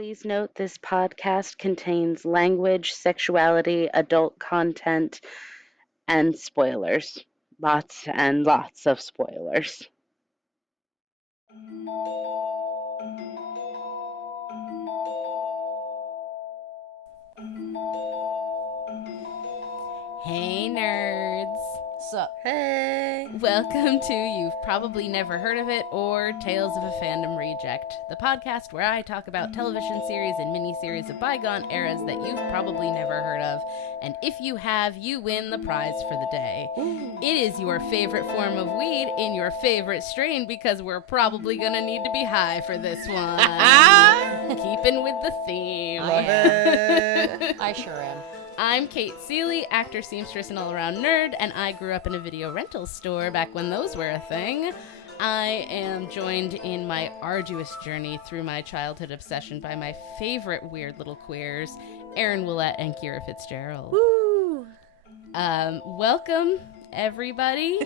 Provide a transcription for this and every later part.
Please note this podcast contains language, sexuality, adult content, and spoilers. Lots and lots of spoilers. Hey nerds! Sup? Hey! Welcome to You've Probably Never Heard of It or Tales of a Fandom Reject, the podcast where I talk about television series and miniseries of bygone eras that you've probably never heard of, and if you have, you win the prize for the day. It is your favorite form of weed in your favorite strain because we're probably gonna need to be high for this one. Keeping with the theme. Love it! I sure am. I'm Cate Seeley, actor, seamstress, and all-around nerd, and I grew up in a video rental store back when those were a thing. I am joined in my arduous journey through my childhood obsession by my favorite weird little queers, Erin, Ouellette, and Kyra Fitzgerald. Woo! Welcome, everybody,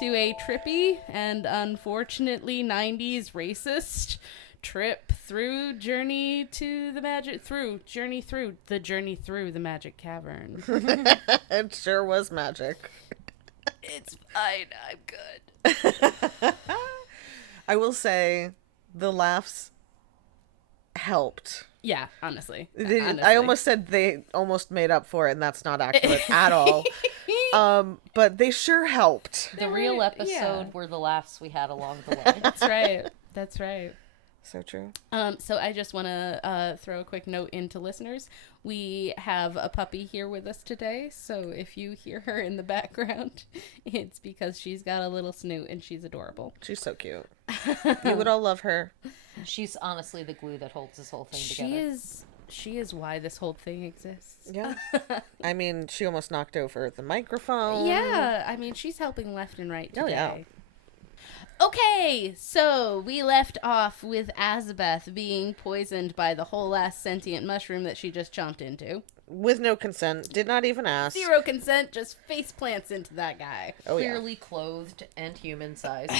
to a trippy and unfortunately 90s racist trip through the magic cavern. It sure was magic. It's fine. I'm good. I will say the laughs helped. Yeah, honestly. I almost said they almost made up for it, and that's not accurate at all. But they sure helped. The real episode were the laughs we had along the way. That's right. So true. So I just want to throw a quick note into listeners. We have a puppy here with us today, so if you hear her in the background, it's because she's got a little snoot and she's adorable. She's so cute. You would all love her. She's honestly the glue that holds this whole thing together. She is why this whole thing exists. Yeah. I mean, she almost knocked over the microphone. Yeah, I mean, she's helping left and right today. Oh, yeah. Okay, so we left off with Azabeth being poisoned by the whole ass sentient mushroom that she just chomped into. With no consent. Did not even ask. Zero consent, just face plants into that guy. Oh, yeah. Clearly clothed and human-sized.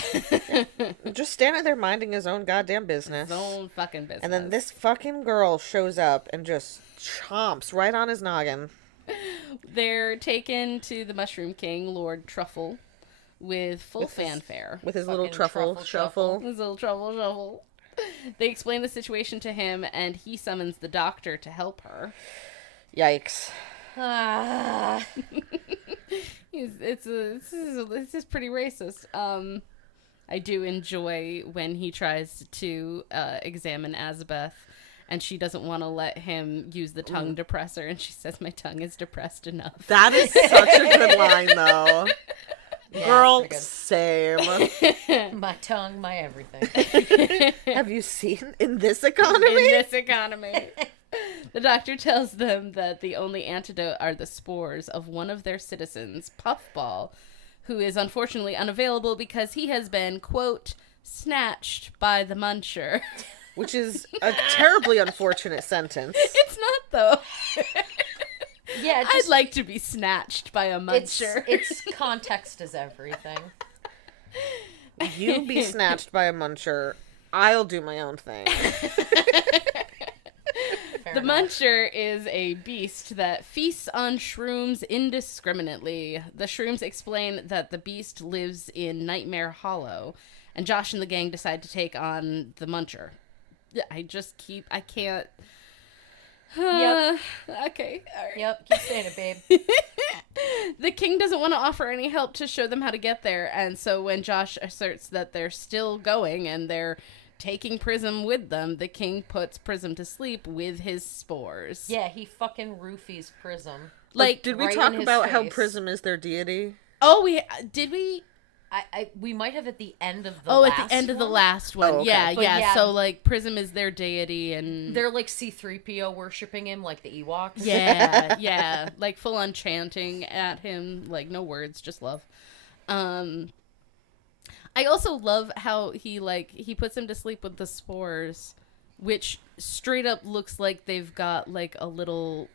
Just standing there minding his own goddamn business. His own fucking business. And then this fucking girl shows up and just chomps right on his noggin. They're taken to the Mushroom King, Lord Truffle, with full fanfare. With his little truffle shuffle. His little truffle shuffle. They explain the situation to him, and he summons the doctor to help her. Yikes. It's just pretty racist. I do enjoy when he tries to examine Azabeth, and she doesn't want to let him use the tongue depressor, and she says, "My tongue is depressed enough." That is such a good line, though. Yeah, girl, same. My tongue, my everything. Have you seen in this economy? In this economy. The doctor tells them that the only antidote are the spores of one of their citizens, Puffball, who is unfortunately unavailable because he has been, quote, snatched by the muncher. Which is a terribly unfortunate sentence. It's not, though. Yeah, I'd like to be snatched by a muncher. It's context is everything. You be snatched by a muncher. I'll do my own thing. The muncher is a beast that feasts on shrooms indiscriminately. The shrooms explain that the beast lives in Nightmare Hollow, and Josh and the gang decide to take on the muncher. I can't. Yep. Okay. All right. Yep, keep saying it, babe. The king doesn't want to offer any help to show them how to get there, and so when Josh asserts that they're still going and they're taking Prism with them, the king puts Prism to sleep with his spores. Yeah, he fucking roofies Prism. Like, did we right talk in his about how face. Prism is their deity? Oh, did we? We might have at the end of the last at the end of the last one. Oh, okay. Yeah, But yeah. So, like, Prism is their deity, and They're like C-3PO worshipping him like the Ewoks. yeah, like full-on chanting at him, like, no words, just love. I also love how he puts him to sleep with the spores, which straight up looks like they've got, like, a little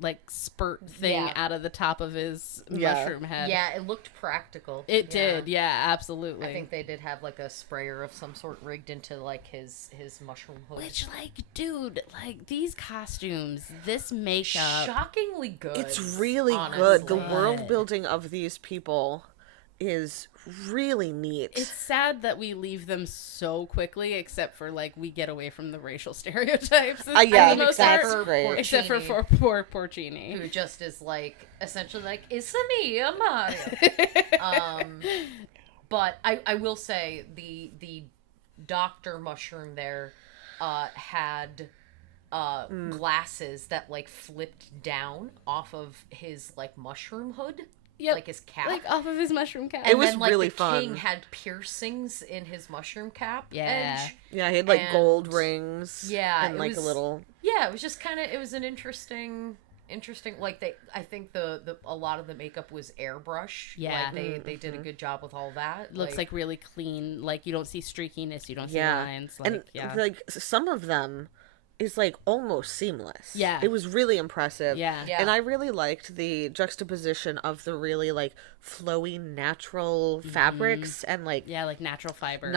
like spurt thing out of the top of his mushroom head. Yeah, it looked practical. It did, yeah, absolutely. I think they did have like a sprayer of some sort rigged into like his mushroom hood. Which, like, dude, like these costumes, this makeup, shockingly good. It's really honestly. good. The world building of these people is really neat. It's sad that we leave them so quickly, except for like we get away from the racial stereotypes. Yeah, most that's part, great. Except for poor Porcini, who just is like essentially like it's me, Mario. But I will say the Dr. Mushroom there had glasses that like flipped down off of his like mushroom hood. Yep. Like his cap. Like off of his mushroom cap. It was then, like, really the fun. king had piercings in his mushroom cap edge. Yeah, he had like gold rings. Yeah. And like a little... Yeah, it was just kind of, it was an interesting, like I think a lot of the makeup was airbrush. Yeah. Like they did a good job with all that. Looks like really clean. Like you don't see streakiness. You don't see Yeah. lines. Like, and like some of them is like almost seamless. Yeah. It was really impressive. Yeah. And I really liked the juxtaposition of the really like flowy natural fabrics and like like natural fiber.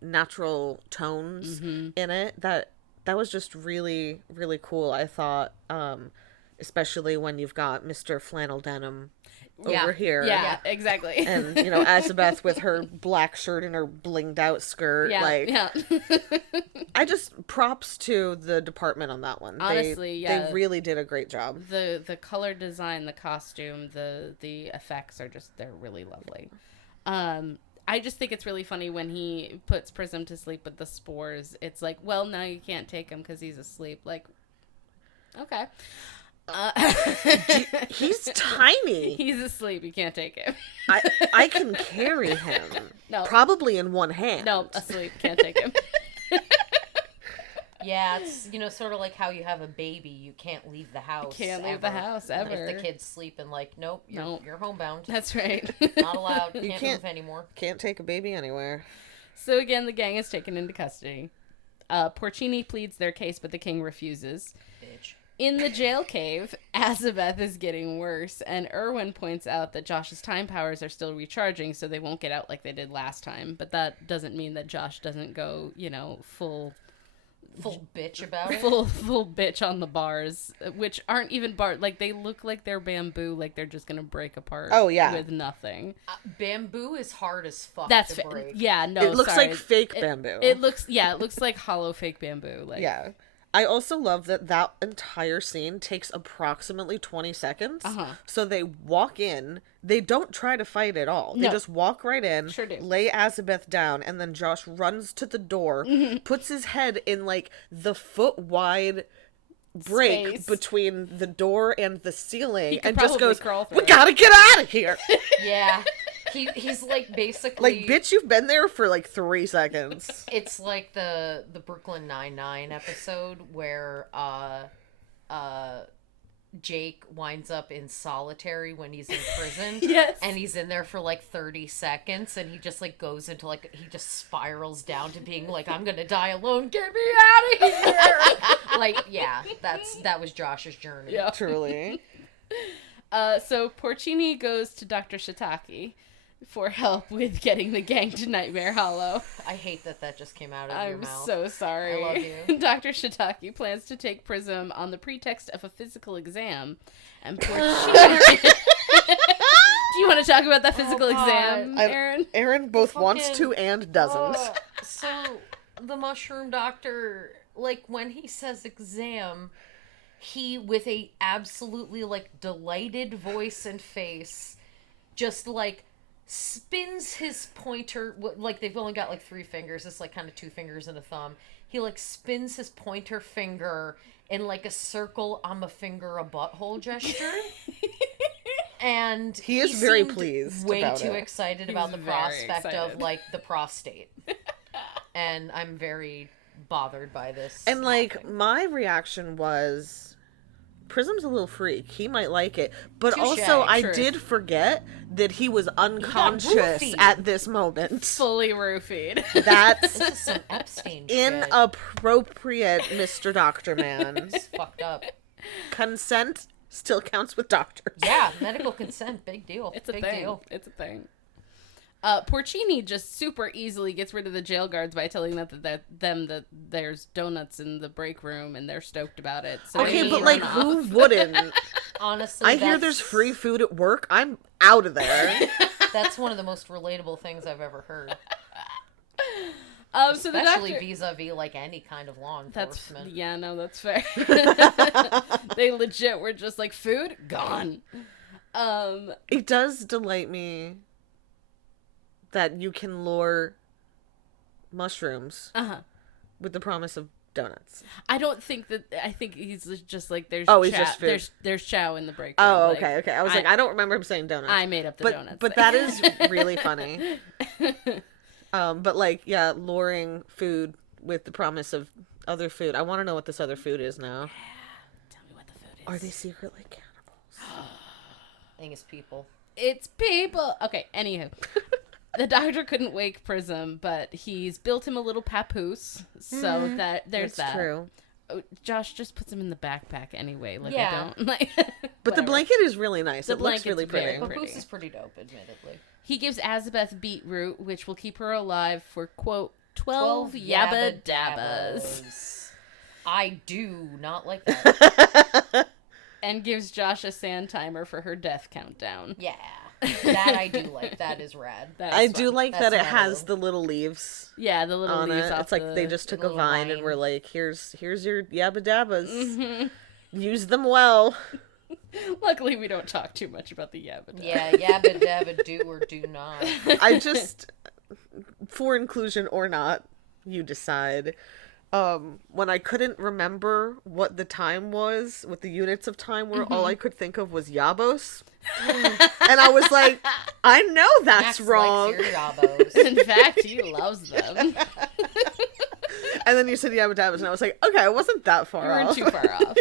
Natural tones in it. That was just really, really cool. I thought, especially when you've got Mr. Flannel Denim over here. Yeah, exactly. And, you know, Azabeth with her black shirt and her blinged out skirt. I just props to the department on that one. Honestly, they really did a great job. The color design, the costume, the effects are just, they're really lovely. I just think it's really funny when he puts Prism to sleep with the spores. It's like, well, now you can't take him because he's asleep. Like, okay. He's tiny. He's asleep. You can't take him. I can carry him. No. Probably in one hand. No, asleep. Can't take him. Yeah, it's, you know, sort of like how you have a baby. You can't leave the house. Can't leave the house ever. And if the kids sleep and like, nope, you're homebound. That's right. Not allowed. Can't move anymore. Can't take a baby anywhere. So again, the gang is taken into custody. Porcini pleads their case, but the king refuses. Bitch. In the jail cave, Azabeth is getting worse, and Erwin points out that Josh's time powers are still recharging, so they won't get out like they did last time. But that doesn't mean that Josh doesn't go, you know, full bitch about it. Full bitch on the bars, which aren't even bars. Like, they look like they're bamboo, like they're just gonna break apart. Oh, yeah. With nothing. Bamboo is hard as fuck to break. Yeah, no, it looks sorry. like fake bamboo. It looks like hollow fake bamboo. Like, yeah. I also love that entire scene takes approximately 20 seconds. So they walk in. They don't try to fight at all. They just walk right in, Sure do. lay Azabeth down, and then Josh runs to the door, puts his head in, like, the foot-wide break Space between the door and the ceiling, and probably just goes, crawl through "We it." gotta get out of here!" Yeah. He's like basically Like, bitch, you've been there for like 3 seconds. It's like the Brooklyn Nine-Nine episode where Jake winds up in solitary when he's in prison. Yes. And he's in there for like 30 seconds and he just like goes into like, he just spirals down to being like, I'm gonna die alone, get me out of here. Like, yeah, that was Josh's journey. Yeah. Truly. So Porcini goes to Dr. Shiitake for help with getting the gang to Nightmare Hollow. I hate that just came out of your mouth. I'm so sorry. I love you. Dr. Shiitake plans to take Prism on the pretext of a physical exam, and Porcini... Do you want to talk about that physical exam, Erin? Erin both wants to and doesn't. So, the mushroom doctor, like, when he says exam, he, with a absolutely, like, delighted voice and face, just, like, spins his pointer, like, they've only got, like, 3 fingers, it's, like, kind of 2 fingers and a thumb. He, like, spins his pointer finger in, like, a circle, I'm a finger, a butthole gesture. And he is very pleased. Way about too it. excited about the prospect of, like, the prostate. And I'm very bothered by this. And, like, my reaction was, Prism's a little freak. He might like it. But Touché. also, I True. did forget that he was unconscious roofied. at this moment. Fully roofied. That's This is some Epstein shit. inappropriate, Mr. Doctor Man. It's fucked up. Consent still counts with doctors. Yeah, medical consent, big deal. It's a big thing. deal. It's a thing. Porcini just super easily gets rid of the jail guards by telling that there's donuts in the break room and they're stoked about it. So Okay, but like, who wouldn't? Honestly, I hear there's free food at work. I'm out of there. That's one of the most relatable things I've ever heard. So the Especially doctor, vis-a-vis like any kind of law enforcement. that's fair. They legit were just like, food gone. It does delight me that you can lure mushrooms with the promise of donuts. I don't think that. I think he's just like there's. Oh, he's just food. There's chow in the break room. Oh, like, okay. I was like, I don't remember him saying donuts. I made up the donuts. But that is really funny. But like, yeah, luring food with the promise of other food. I want to know what this other food is now. Yeah, tell me what the food is. Are they secretly cannibals? I think it's people. It's people. Okay. Anywho. The doctor couldn't wake Prism, but he's built him a little papoose, so that there's That's that. true. Oh, Josh just puts him in the backpack anyway. Like Yeah. I don't like. But the whatever. blanket is really nice. The It looks blanket's really very pretty. pretty. Papoose is pretty dope, admittedly. He gives Azabeth beetroot, which will keep her alive for quote 12 yabba dabbas, I do not like that. and gives Josh a sand timer for her death countdown. Yeah. That I do like. That is rad. That's I fun. do like That's that it mellow. has the little leaves Yeah, the little on leaves it. off It's like the... they just took a little vine and vine. were like, here's your yabba dabbas. Mm-hmm. Use them well. Luckily, we don't talk too much about the yabba dabba. Yeah, yabba dabba do or do not. I just, for inclusion or not, you decide. When I couldn't remember what the time was, what the units of time were, all I could think of was yabos. And I was like, I know that's Max wrong. likes your yabos. In fact, he loves them. And then you said yabba dabbas, and I was like, okay, I wasn't that We far weren't off. too far off.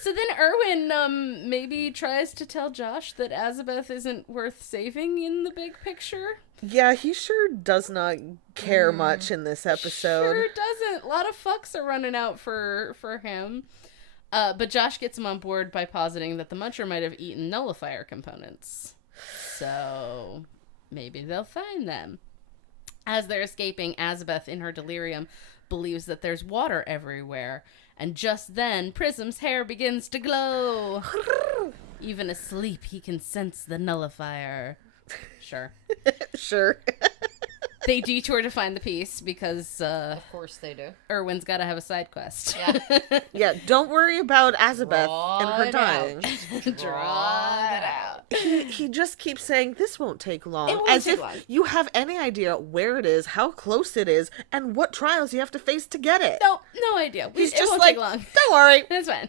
So then Erwin maybe tries to tell Josh that Azabeth isn't worth saving in the big picture. Yeah, he sure does not care much in this episode. Sure doesn't. A lot of fucks are running out for him. But Josh gets him on board by positing that the Muncher might have eaten nullifier components. So maybe they'll find them. As they're escaping, Azabeth, in her delirium, believes that there's water everywhere. And just then, Prism's hair begins to glow. Even asleep, he can sense the nullifier. Sure. Sure. They detour to find the piece because Of course they do. Erwin's got to have a side quest. Yeah. Yeah, don't worry about Azabeth Draw and her it dying. out. Draw it out. He just keeps saying, this won't take long. It won't as take if long. you have any idea where it is, how close it is, and what trials you have to face to get it. No idea. He's It just won't like, take long. don't worry. That's fine.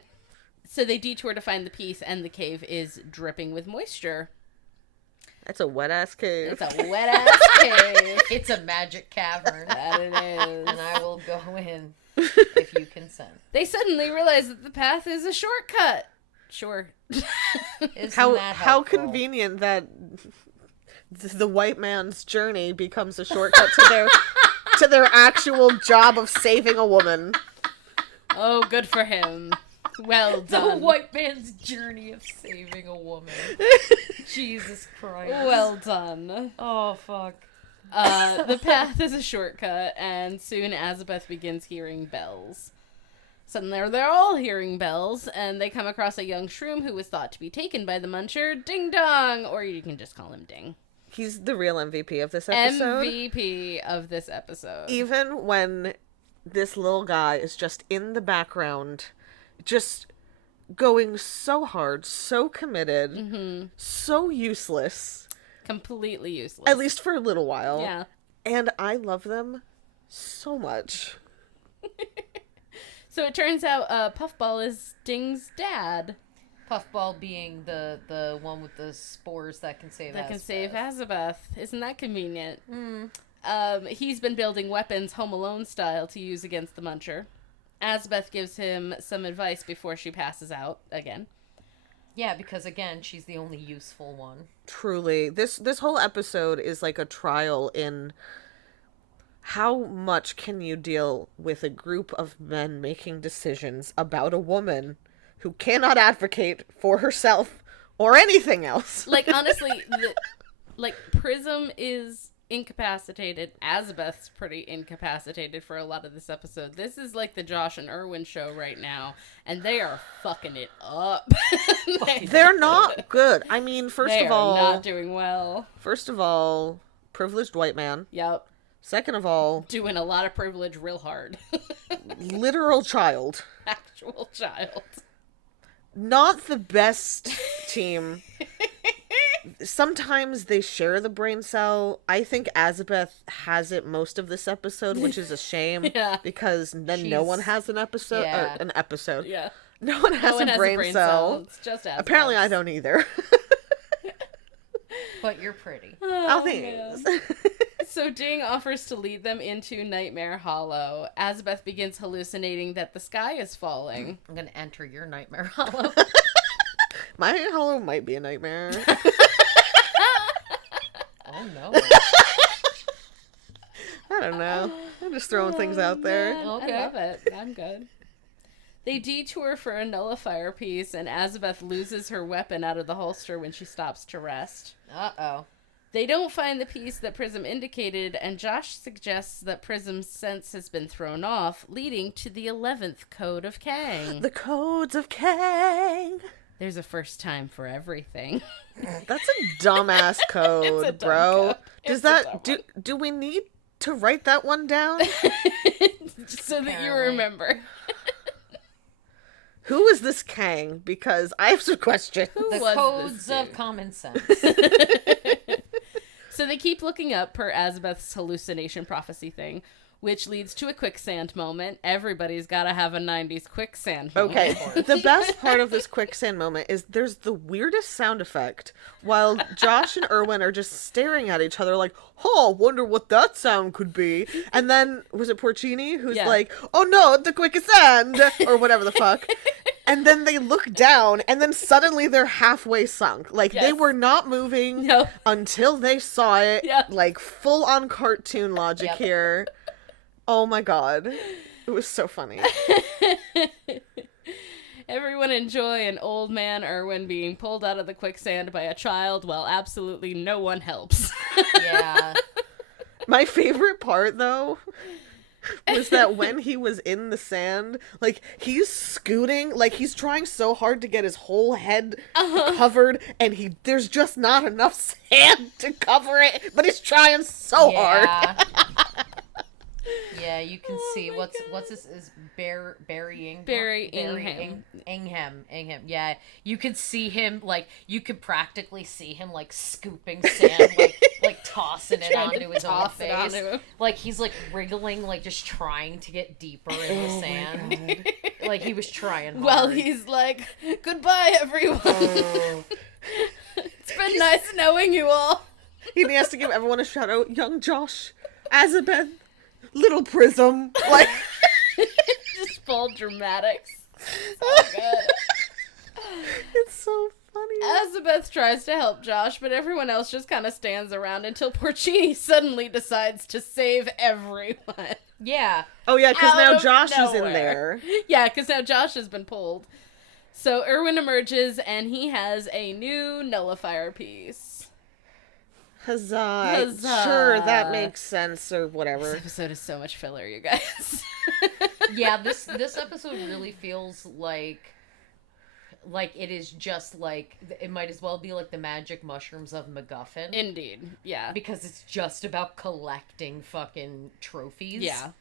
So they detour to find the piece, and the cave is dripping with moisture. That's a wet-ass cave. It's a wet-ass cave. It's a magic cavern. That it is. And I will go in if you consent. They suddenly realize that the path is a shortcut. Sure. Isn't How that how helpful? convenient that the white man's journey becomes a shortcut to their actual job of saving a woman. Oh, good for him. Well The done. white man's journey of saving a woman. Jesus Christ. Well done. Oh, fuck. The path is a shortcut, and soon Azabeth begins hearing bells. Suddenly they're all hearing bells, and they come across a young shroom who was thought to be taken by the Muncher. Ding dong! Or you can just call him Ding. He's the real MVP of this episode. MVP of this episode. Even when this little guy is just in the background, just going so hard, so committed, so useless. Completely useless. At least for a little while. Yeah. And I love them so much. So it turns out Puffball is Ding's dad. Puffball being the one with the spores that can save That can Azabeth. save Azabeth. Isn't that convenient? He's been building weapons Home Alone style to use against the Muncher. Azabeth gives him some advice before she passes out again. Yeah, because again, she's the only useful one. Truly. This whole episode is like a trial in how much can you deal with a group of men making decisions about a woman who cannot advocate for herself or anything else? Like, honestly, Prism is incapacitated. Azabeth's pretty incapacitated for a lot of this episode. This is like the Josh and Erwin show right now, and they are fucking it up. They're not good. I mean, They are not doing well. First of all, privileged white man. Yep. Second of all, Doing a lot of privilege real hard. literal child. Actual child. Not the best team. Sometimes they share the brain cell. I think Azabeth has it most of this episode, which is a shame. Yeah. Because then no one has an episode. Yeah. Or an episode. Yeah. No one has, a brain cell. It's just Azabeth. Apparently I don't either. But you're pretty. Oh, thanks. So Ding offers to lead them into Nightmare Hollow. Azabeth begins hallucinating that the sky is falling. I'm gonna enter your nightmare hollow. My hollow might be a nightmare. Oh no. I don't know. I'm just throwing things out there. Okay. I love it. I'm good. They detour for a nullifier piece, and Azabeth loses her weapon out of the holster when she stops to rest. Uh-oh. They don't find the piece that Prism indicated, and Josh suggests that Prism's sense has been thrown off, leading to the 11th code of Kang. The codes of Kang. There's a first time for everything. That's a dumbass code, It's a dumb bro. code. Does It's a that dumb do we need to write that one down? Just so that you Apparently. remember. Who is this Kang? Because I have some questions. The was codes this of dude? common sense. So they keep looking up per Azabeth's hallucination prophecy thing, which leads to a quicksand moment. Everybody's got to have a 90s quicksand moment. Okay, the best part of this quicksand moment is there's the weirdest sound effect while Josh and Erwin are just staring at each other like, oh, wonder what that sound could be. And then, was it Porcini who's Yeah. like, oh no, the quicksand, or whatever the fuck. And then they look down, and then suddenly they're halfway sunk. Like, they Yes. were not moving No. until they saw it. Yeah. Like, full-on cartoon logic Yep. here. Oh my god. It was so funny. Everyone enjoy an old man Erwin being pulled out of the quicksand by a child while absolutely no one helps. Yeah. My favorite part, though, was that when he was in the sand, like, he's scooting, like, he's trying so hard to get his whole head covered, and there's just not enough sand to cover it, but he's trying so hard. Yeah. Yeah, you can see what's this is burying Barry Ingham. Ingham. Yeah, you could see him like you could practically see him like scooping sand, like tossing it Trying to onto his own toss it face. onto him. Like he's like wriggling, like just trying to get deeper in the sand. Like he was trying hard. Well, he's like, goodbye, everyone. It's been nice knowing you all. He has to give everyone a shout out. Young Josh, Azabeth, Little Prism, like... Just full dramatics. So good. It's so funny. Azabeth tries to help Josh, but everyone else just kind of stands around until Porcini suddenly decides to save everyone. yeah. Oh yeah, because Out now of Josh is in nowhere. there. Yeah, because now Josh has been pulled. So Erwin emerges, and he has a new nullifier piece. Huzzah. Huzzah. Sure, that makes sense, or This whatever. episode is so much filler, you guys. Yeah, this episode really feels like it is just like it might as well be like the magic mushrooms of MacGuffin. Indeed, yeah. Because it's just about collecting fucking trophies. Yeah.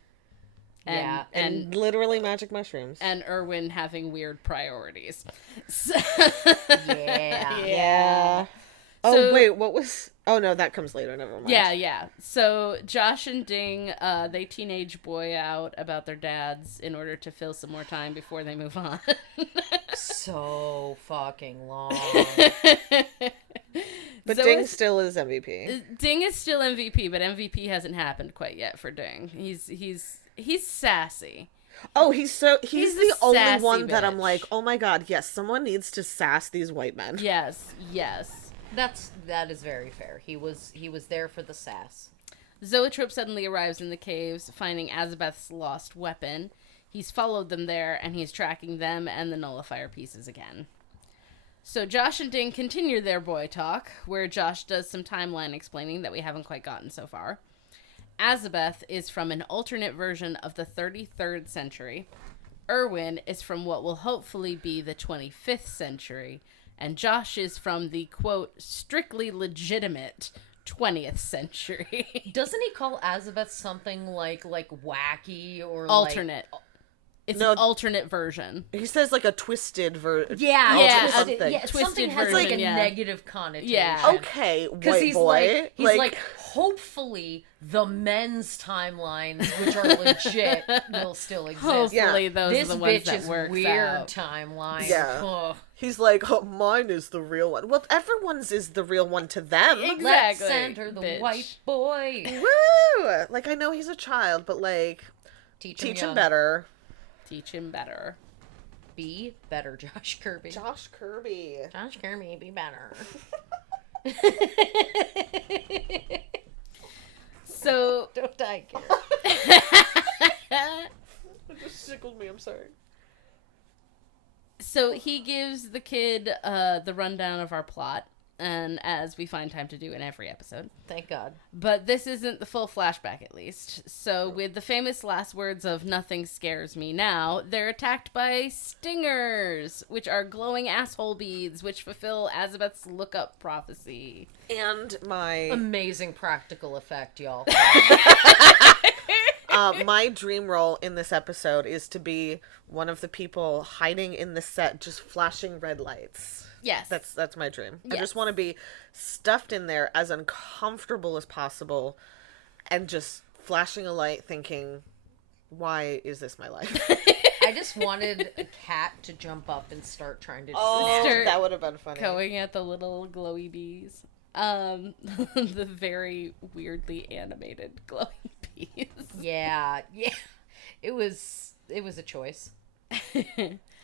Yeah. And Literally magic mushrooms. and Erwin having weird priorities. So, Yeah. yeah. Oh, So- wait, what was... Oh, no, that comes later, never mind. Yeah. So Josh and Ding, they teenage boy out about their dads in order to fill some more time before they move on. So fucking long. But So Ding is- still is MVP. Ding is still MVP, but MVP hasn't happened quite yet for Ding. He's sassy. Oh, he's He's the a only sassy one that I'm bitch. like, oh my god, yes, someone needs to sass these white men. Yes. That is very fair. He was there for the sass. Zoetrope suddenly arrives in the caves, finding Azabeth's lost weapon. He's followed them there, and he's tracking them and the nullifier pieces again. So Josh and Ding continue their boy talk, where Josh does some timeline explaining that we haven't quite gotten so far. Azabeth is from an alternate version of the 33rd century. Erwin is from what will hopefully be the 25th century. And Josh is from the, quote, strictly legitimate 20th century. Doesn't he call Azabeth something like wacky or alternate? It's an alternate version. He says like a twisted version. Yeah, something. Yeah, twisted something has version, like a yeah. negative connotation. Yeah. Okay, Because white he's boy. like, hopefully the men's timelines, which are legit, will still exist. Hopefully those This are the ones bitch that is works weird out. timeline. Yeah. Ugh. He's like, oh, mine is the real one. Well, everyone's is the real one to them. Exactly. Let's send her the bitch. white boy. Woo! Like, I know he's a child, but like, Teach teach him him young. better. Teach him better. Be better, Josh Kirby. Josh Kirby. Josh Kirby, be better. So Don't die, Kara. It just tickled me, I'm sorry. So he gives the kid the rundown of our plot, and as we find time to do in every episode. Thank God. But this isn't the full flashback, at least. So with the famous last words of "nothing scares me now," they're attacked by stingers, which are glowing asshole beads, which fulfill Azabeth's look-up prophecy. And my Amazing practical effect, y'all. my dream role in this episode is to be one of the people hiding in the set, just flashing red lights. Yes. That's my dream. I Yes. just want to be stuffed in there as uncomfortable as possible and just flashing a light thinking, why is this my life? I just wanted a cat to jump up and start trying to Start that would have been funny. going at the little glowy bees. The very weirdly animated glowing bees. Yeah. It was a choice.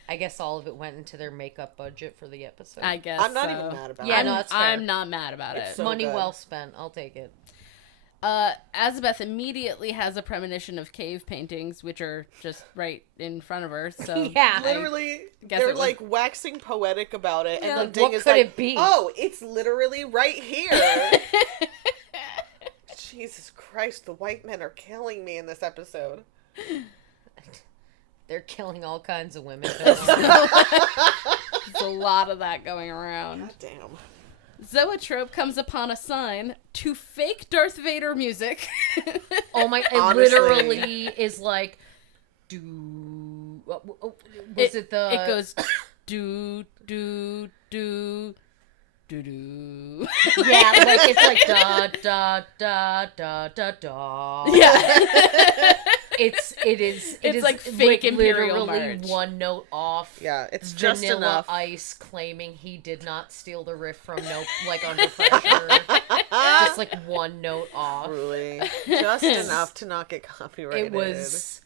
I guess all of it went into their makeup budget for the episode. I guess I'm not so. even mad about Yeah, it. no, that's fair. I'm not mad about It's it. so Money good. well spent. I'll take it. Azabeth immediately has a premonition of cave paintings, which are just right in front of her. So Yeah. Literally, guess they're it was- like waxing poetic about it, Yeah, and then Ding what is could like, it be? "Oh, it's literally right here." Jesus Christ, the white men are killing me in this episode. They're killing all kinds of women. there's a lot of that going around. God damn. Zoetrope comes upon a sign to fake Darth Vader music. Oh my! It Honestly. literally is like, was it the? It goes do do do do do. Yeah, like it's like da da da da da da. Yeah. It is like fake Imperial literally March. one note off. Yeah, it's just Vanilla enough. Ice claiming he did not steal the riff from Under Pressure. Just like one note off. Truly, just enough to not get copyrighted. It was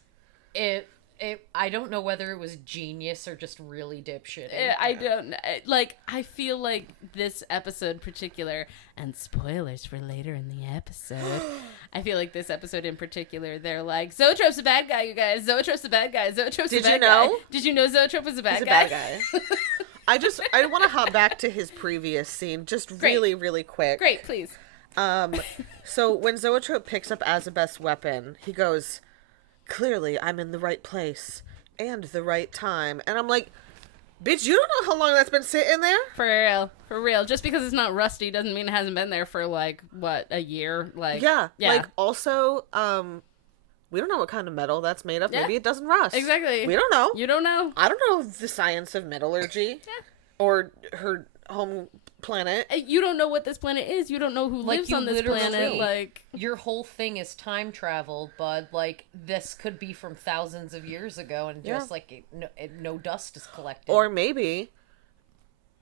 I don't know whether it was genius or just really dipshitty. I don't know. Like, I feel like this episode in particular, and spoilers for later in the episode, I feel like this episode in particular, they're like, Zoetrope's a bad guy, you guys. Zoetrope's a bad guy. Zoetrope's Did a bad you know? guy. Did you know Zoetrope was a bad He's guy? a bad guy. I want to hop back to his previous scene, just really, really quick. Great, please. So when Zoetrope picks up Azabeth's weapon, he goes, "Clearly, I'm in the right place and the right time." And I'm like, bitch, you don't know how long that's been sitting there? For real. Just because it's not rusty doesn't mean it hasn't been there for, like, what, a year? Like, Yeah. Like, also, we don't know what kind of metal that's made of. Yeah. Maybe it doesn't rust. Exactly. We don't know. You don't know. I don't know the science of metallurgy. Or her home planet. You don't know what this planet is. You don't know who Like, lives you on this literally- planet. Like, Your whole thing is time travel, but like this could be from thousands of years ago, and just like no dust is collected. Or maybe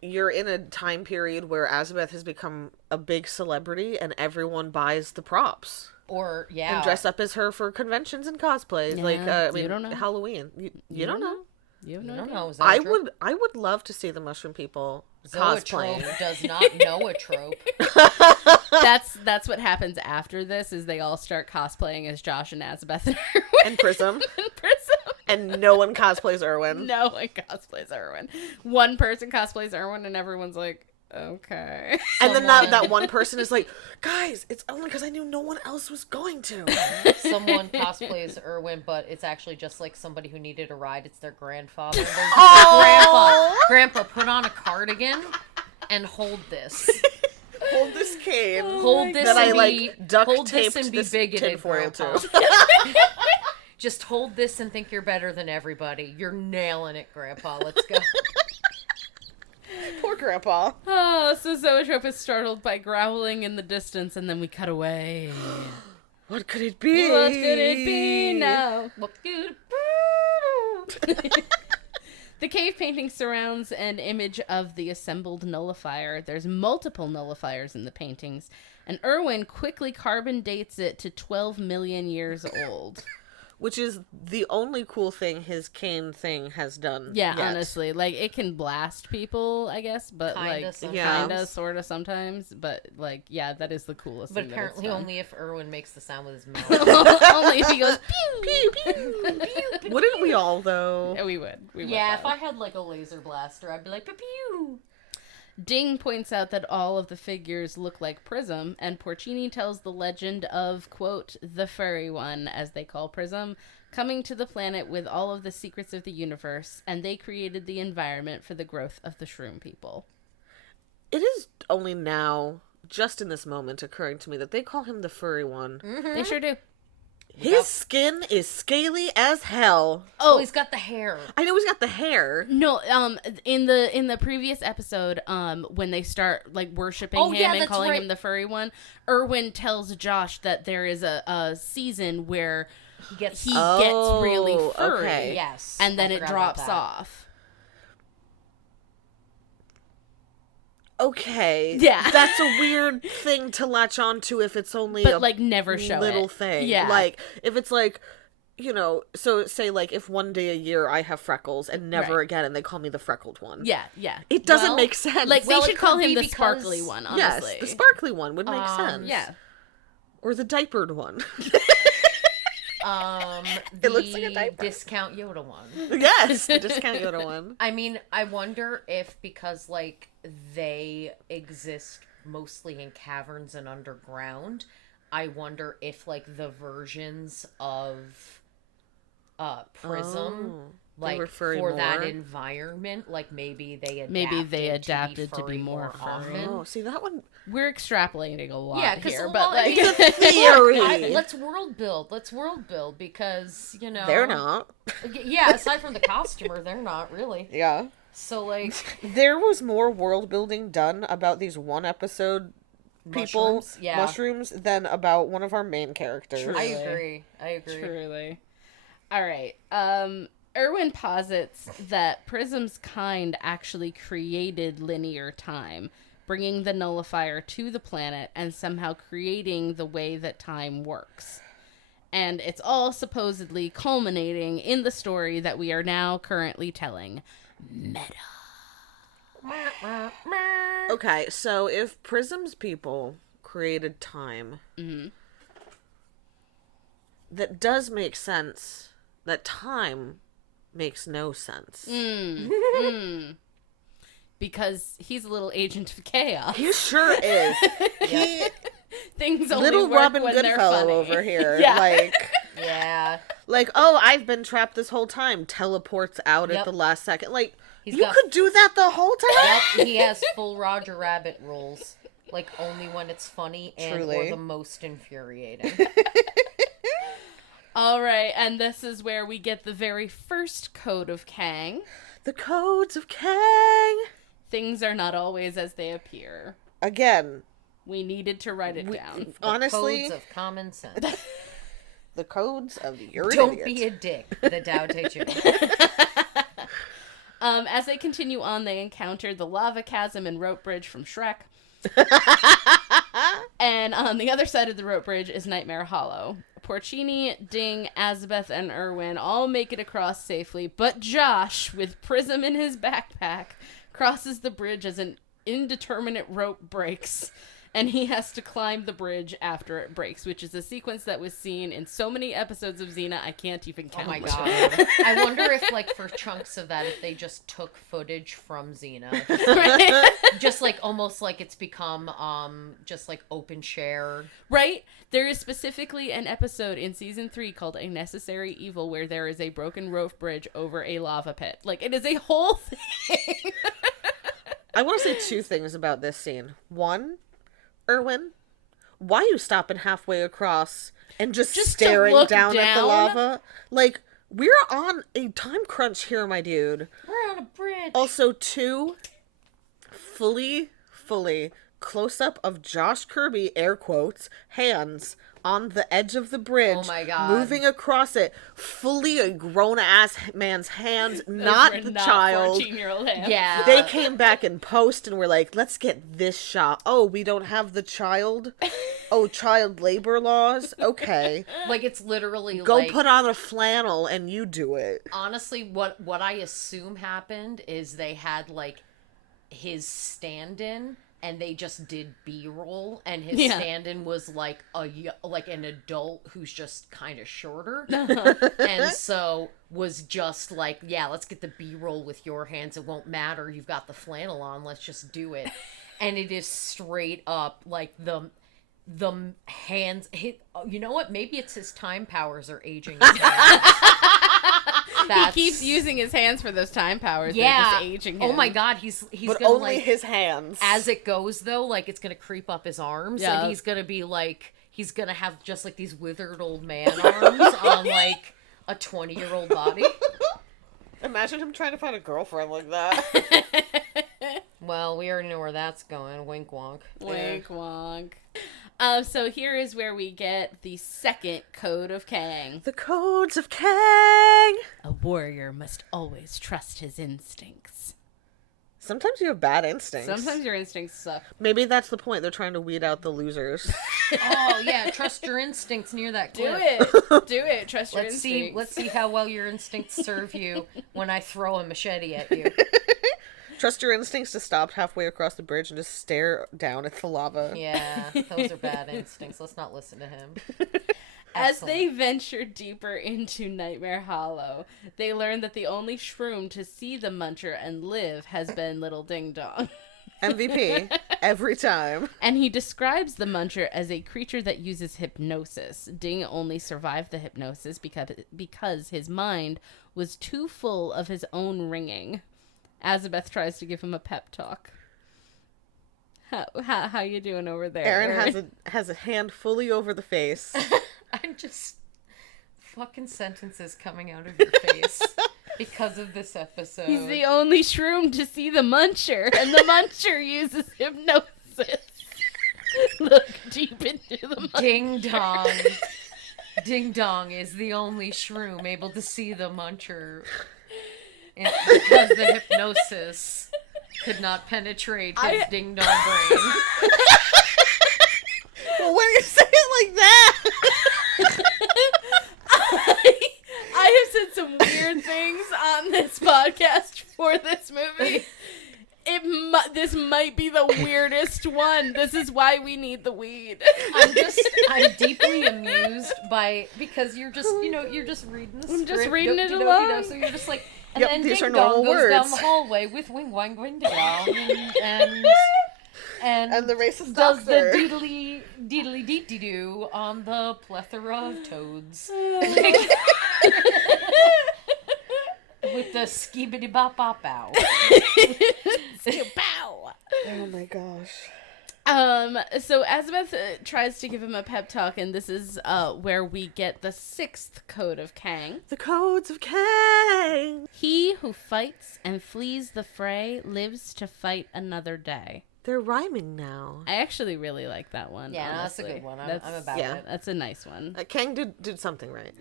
you're in a time period where Azabeth has become a big celebrity and everyone buys the props. yeah, And dress up as her for conventions and cosplays. Yeah, Like, I you mean, don't know. Halloween. You don't know. You have no No, idea? no. Is that a trope? I would love to see the mushroom people Zoetrope cosplaying. does not know a trope. That's what happens after this, is they all start cosplaying as Josh and Azabeth and Erwin. And Prism. And Prism. And no one cosplays Erwin. No one cosplays Erwin. One person cosplays Erwin and everyone's like, okay. And then that one person is like, guys, it's only because I knew no one else was going to. Someone cosplays Erwin, but it's actually just like somebody who needed a ride. It's their grandfather. They're just like, Grandpa, put on a cardigan and hold this. Hold this cane. Hold this that and I, be, like, duct hold this taped and be this bigoted, tinfoil Grandpa. to. Just hold this and think you're better than everybody. You're nailing it, Grandpa. Let's go. Poor Grandpa. Oh, so Zoetrope is startled by growling in the distance, and then we cut away. What could it be? What could it be now? What could it be? The cave painting surrounds an image of the assembled nullifier. There's multiple nullifiers in the paintings, and Erwin quickly carbon dates it to 12 million years old. Which is the only cool thing his cane thing has done. Yeah, yet. honestly. Like, it can blast people, I guess, but, Kinda like, sometimes. kinda, sorta sometimes. But, like, yeah, that is the coolest But thing apparently that it's only if Erwin makes the sound with his mouth. done. Only if he goes, pew, pew, pew, pew. Wouldn't we all, though? Yeah, we would. We would, Yeah, though. if I had like a laser blaster, I'd be like, pew. Ding points out that all of the figures look like Prism, and Porcini tells the legend of, quote, the furry one, as they call Prism, coming to the planet with all of the secrets of the universe, and they created the environment for the growth of the shroom people. It is only now, just in this moment, occurring to me that they call him the furry one. They sure do. His skin is scaly as hell. Oh, he's got the hair. I know he's got the hair. No, in the previous episode, when they start like worshiping Oh, him yeah, and that's calling right. him the furry one, Erwin tells Josh that there is a season where He gets he gets really furry, okay. yes, and then I it forgot about drops that. off. Okay. Yeah. That's a weird thing to latch on to if it's only But a like never show little it. thing. Yeah, Like, if it's like, you know, so say like if one day a year I have freckles and never Right. again and they call me the freckled one. yeah, yeah. It doesn't Well, make sense. Like Well, they it should call could him be the because- sparkly one. Honestly, yes, the sparkly one would make sense. Yeah. Or the diapered one. The looks like a diaper. discount Yoda one. Yes, the discount Yoda one. I mean, I wonder if because like they exist mostly in caverns and underground, I wonder if like the versions of Prism they like were furry for that more? environment, like maybe they adapted to be more furry. often. Oh, see that one. We're extrapolating a lot Yeah, because here, but like Theory. let's world build. Let's world build because you know They're not. Yeah, aside from the costumer, they're not really. Yeah. So like There was more world building done about these one episode people mushrooms, yeah. mushrooms than about one of our main characters. True. I agree. Truly. All right. Erwin posits that Prism's kind actually created linear time, bringing the nullifier to the planet and somehow creating the way that time works. And it's all supposedly culminating in the story that we are now currently telling. Meta. Okay, so if Prism's people created time, that does make sense. That time makes no sense. Because he's a little agent of chaos. He sure is. He Things only little work Robin when they're Goodfellow funny. over here. Yeah. Yeah. Like, oh, I've been trapped this whole time. Teleports out Yep. at the last second. Like, He's you got- could do that the whole time. Yep, he has full Roger Rabbit rules. Like only when it's funny and or Truly. the most infuriating. All right, and this is where we get the very first code of Kang. The codes of Kang. Things are not always as they appear. Again, We needed to write it down. honestly, Codes of common sense. the codes of you're an Don't idiot. be a dick. The Tao Te Ching. As they continue on, they encounter the lava chasm and rope bridge from Shrek. And on the other side of the rope bridge is Nightmare Hollow. Porcini, Ding, Azabeth, and Erwin all make it across safely, but Josh, with Prism in his backpack, crosses the bridge as an indeterminate rope breaks, and he has to climb the bridge after it breaks, which is a sequence that was seen in so many episodes of Xena, I can't even count. Oh my god. I wonder if, like, for chunks of that, if they just took footage from Xena. Just like, almost like it's become, just like open share. Right? There is specifically an episode in season 3 called A Necessary Evil where there is a broken rope bridge over a lava pit. Like, it is a whole thing. I want to say two things about this scene. One, Erwin, why are you stopping halfway across and just staring down at the lava? Like, we're on a time crunch here, my dude. We're on a bridge. Also, two, fully close-up of Josh Kirby, air quotes, hands on the edge of the bridge. Oh my god. Moving across it. Fully a grown-ass man's hands, not the child. 14-year-old hands. Yeah. They came back in post and were like, let's get this shot. Oh, we don't have the child? Oh, child labor laws? Okay. Like, it's literally Go like... put on a flannel and you do it. Honestly, what I assume happened is they had, like, his stand-in, and they just did B-roll, and his stand-in was like an adult who's just kind of shorter, and so was just like, yeah, let's get the B-roll with your hands. It won't matter. You've got the flannel on. Let's just do it. And it is straight up like the hands. You know what? Maybe it's his time powers are aging his hands. He keeps using his hands for those time powers. Yeah. They're just aging him. Oh my god, he's but gonna, only like, his hands. As it goes though, like, it's gonna creep up his arms, Yeah. and he's gonna be like, he's gonna have just like these withered old man arms on like a 20-year-old body. Imagine him trying to find a girlfriend like that. Well, we already know where that's going. Wink wonk. Wink wonk. So here is where we get the second code of Kang. The codes of Kang. A warrior must always trust his instincts. Sometimes you have bad instincts. Sometimes your instincts suck. Maybe that's the point. They're trying to weed out the losers. Oh yeah, trust your instincts near that Do cliff. it. Do it. Trust your Let's instincts. see how well your instincts serve you when I throw a machete at you. Trust your instincts to stop halfway across the bridge and just stare down at the lava. Yeah, those are bad instincts. Let's not listen to him. As they venture deeper into Nightmare Hollow, they learn that the only shroom to see the Muncher and live has been Little Ding Dong. MVP. Every time. And he describes the Muncher as a creature that uses hypnosis. Ding only survived the hypnosis because his mind was too full of his own ringing. Azabeth tries to give him a pep talk. How you doing over there? Erin has a hand fully over the face. I'm just fucking sentences coming out of your face because of this episode. He's the only shroom to see the Muncher, and the Muncher uses hypnosis. Look deep into the Muncher. Ding Dong. Ding Dong is the only shroom able to see the Muncher. Because the hypnosis could not penetrate his ding dong brain. Well, when you say it like that, I have said some weird things on this podcast for this movie. This might be the weirdest one. This is why we need the weed. I'm deeply amused because you're just reading the script. I'm just reading it along. So you're just like, and Yep, then these Ding are Dong normal goes down words. the hallway with Wing Wang Wing Dong and the racist does doctor. the deedly dee doo on the plethora of toads. With the skibidi bop bop bow. Bow. Oh my gosh. So Azabeth tries to give him a pep talk, and this is where we get the sixth code of Kang. The codes of Kang. He who fights and flees the fray lives to fight another day. They're rhyming now. I actually really like that one. Yeah, no, that's a honestly. good one. I'm about it. That's a nice one. Kang did something right.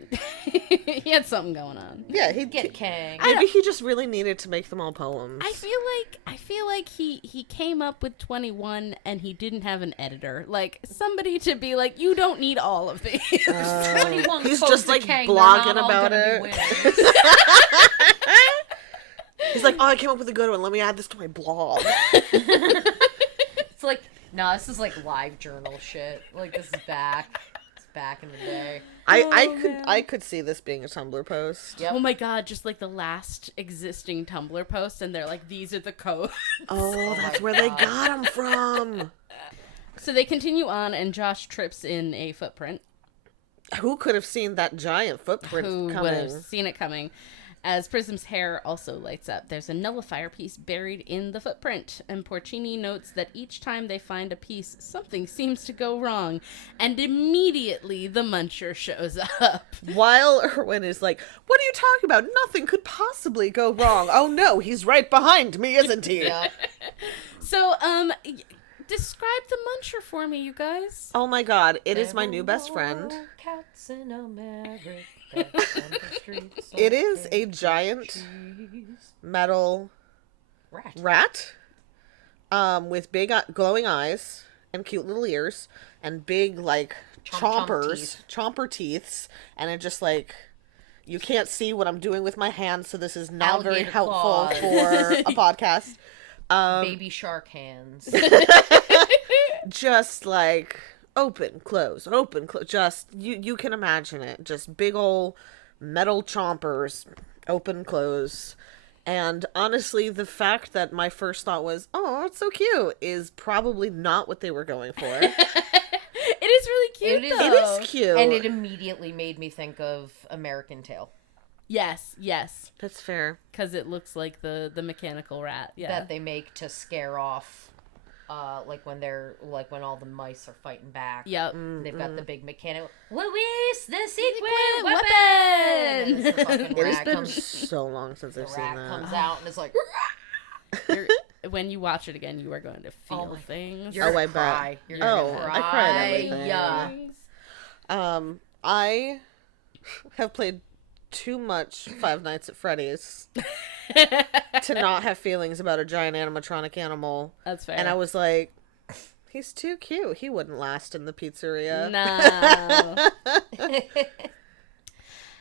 He had something going on. Yeah, Get Kang. Maybe he just really needed to make them all poems. I feel like he came up with 21 and he didn't have an editor. Like, somebody to be like, you don't need all of these. 21 He's codes just of like Kang, they're blogging not all about gonna it. be winners. He's like, oh, I came up with a good one. Let me add this to my blog. It's like, no, this is like live journal shit. Like, this is back. It's back in the day. I could see this being a Tumblr post. Yep. Oh my god, just like the last existing Tumblr post, and they're like, these are the codes. Oh, that's where they got him from. So they continue on, and Josh trips in a footprint. Who could have seen that giant footprint Who would coming? have seen it coming? As Prism's hair also lights up, there's a nullifier piece buried in the footprint, and Porcini notes that each time they find a piece, something seems to go wrong, and immediately the Muncher shows up. While Erwin is like, what are you talking about? Nothing could possibly go wrong. Oh no, he's right behind me, isn't he? Yeah. So, describe the Muncher for me, you guys. Oh my god, it is my new best friend. Cats in America. It is a giant metal rat with big glowing eyes and cute little ears and big like chomper teeths, and it just like, you can't see what I'm doing with my hands, so this is not Alligator very helpful claws. for a podcast. Baby shark hands. Just like open, close, just you can imagine it, just big old metal chompers, open, close. And honestly, the fact that my first thought was, oh, it's so cute, is probably not what they were going for. It is really cute, though. It is cute. And it immediately made me think of American Tail. Yes. That's fair. Because it looks like the mechanical rat. Yeah. That they make to scare off, like when all the mice are fighting back. Yep. They've got the big mechanical. Luis, the secret weapon! weapon. And it's the fucking It has rat been comes. so long since I've The seen rat that. comes out and it's like. When you watch it again, you are going to feel my- things. You're Oh, gonna I bet. cry. You're gonna cry. I cried at everything. Yeah. I have played too much Five Nights at Freddy's to not have feelings about a giant animatronic animal. That's fair. And I was like, he's too cute. He wouldn't last in the pizzeria. No.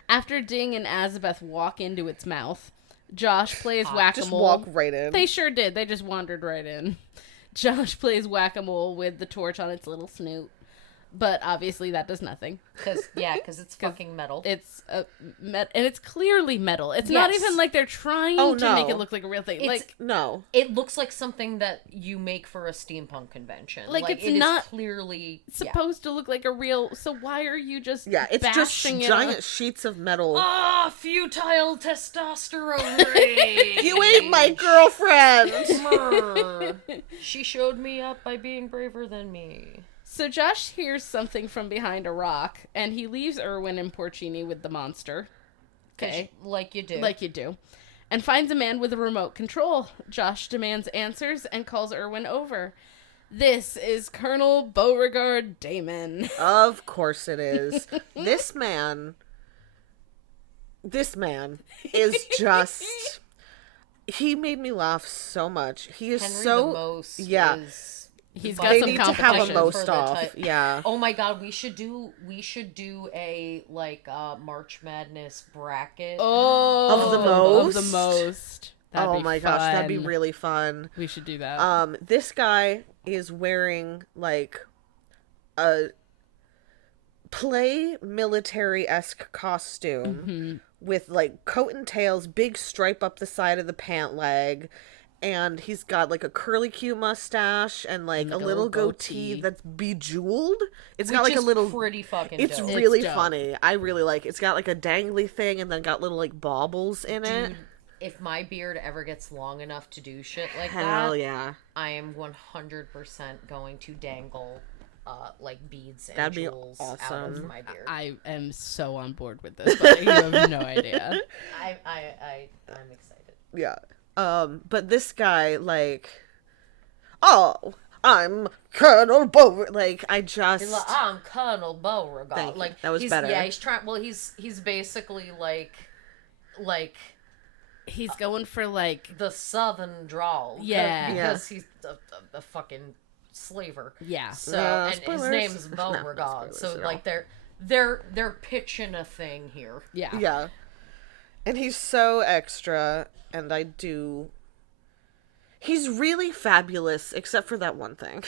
After Ding and Azabeth walk into its mouth, Josh plays whack-a-mole. Just walk right in. They sure did. They just wandered right in. Josh plays whack-a-mole with the torch on its little snoot. But obviously that does nothing. Because it's fucking metal. It's and it's clearly metal. It's not Yes. even like they're trying Oh, to no. make it look like a real thing. It's- Like, No. It looks like something that you make for a steampunk convention. Like, it's it is not clearly supposed to look like a real. So why are you just Yeah, it's just bashing it giant on- sheets of metal. Ah, futile testosterone rage. You ain't my girlfriend! Murr. She showed me up by being braver than me. So Josh hears something from behind a rock, and he leaves Erwin and Porcini with the monster. Okay, Like you do. like you do, and finds a man with a remote control. Josh demands answers and calls Erwin over. This is Colonel Beauregard Damon. Of course it is. This man is just... He made me laugh so much. He is Henry so... the Most yeah. is... He's They got They some need to have a competition. most- most for the off. type- Yeah. Oh my god, we should do a March Madness bracket. Oh, Of the Of the most? most. That'd Oh be my gosh, that'd be fun. really fun. We should do that. This guy is wearing like a play military-esque costume with like coat and tails, big stripe up the side of the pant leg, and he's got like a curly Q mustache and like a little goatee that's bejeweled. It's got Which like a is little pretty fucking It's dope. really dope. funny. I really like it. It's got like a dangly thing and then got little like baubles in it. Dude, if my beard ever gets long enough to do shit like Hell that, yeah. I am 100% going to dangle like beads and That'd be jewels out of awesome. my beard. I am so on board with this, but you have no idea. I'm excited. Yeah. But this guy, like, oh, I'm Colonel Beauregard. Like, I just... He's like, I'm Colonel Beauregard. Thank you. Like, That was he's, better. Yeah, he's trying. Well, he's basically like He's going for, like... the southern drawl. Yeah. Because he's a fucking slaver. Yeah. So, and Spoilers. his name's No, Beauregard. not spoilers So, at like, they're pitching a thing here. Yeah. Yeah. And he's so extra, and I do... He's really fabulous, except for that one thing.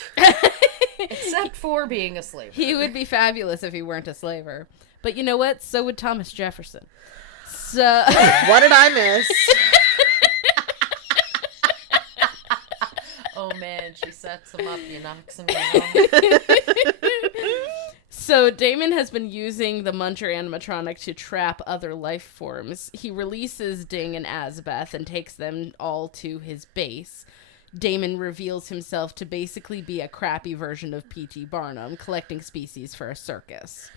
Except for being a slaver. He would be fabulous if he weren't a slaver. But you know what? So would Thomas Jefferson. So... What did I miss? Oh, man, she sets him up, you knocks him down. So Damon has been using the Muncher animatronic to trap other life forms. He releases Ding and Azabeth and takes them all to his base. Damon reveals himself to basically be a crappy version of P.T. Barnum, collecting species for a circus.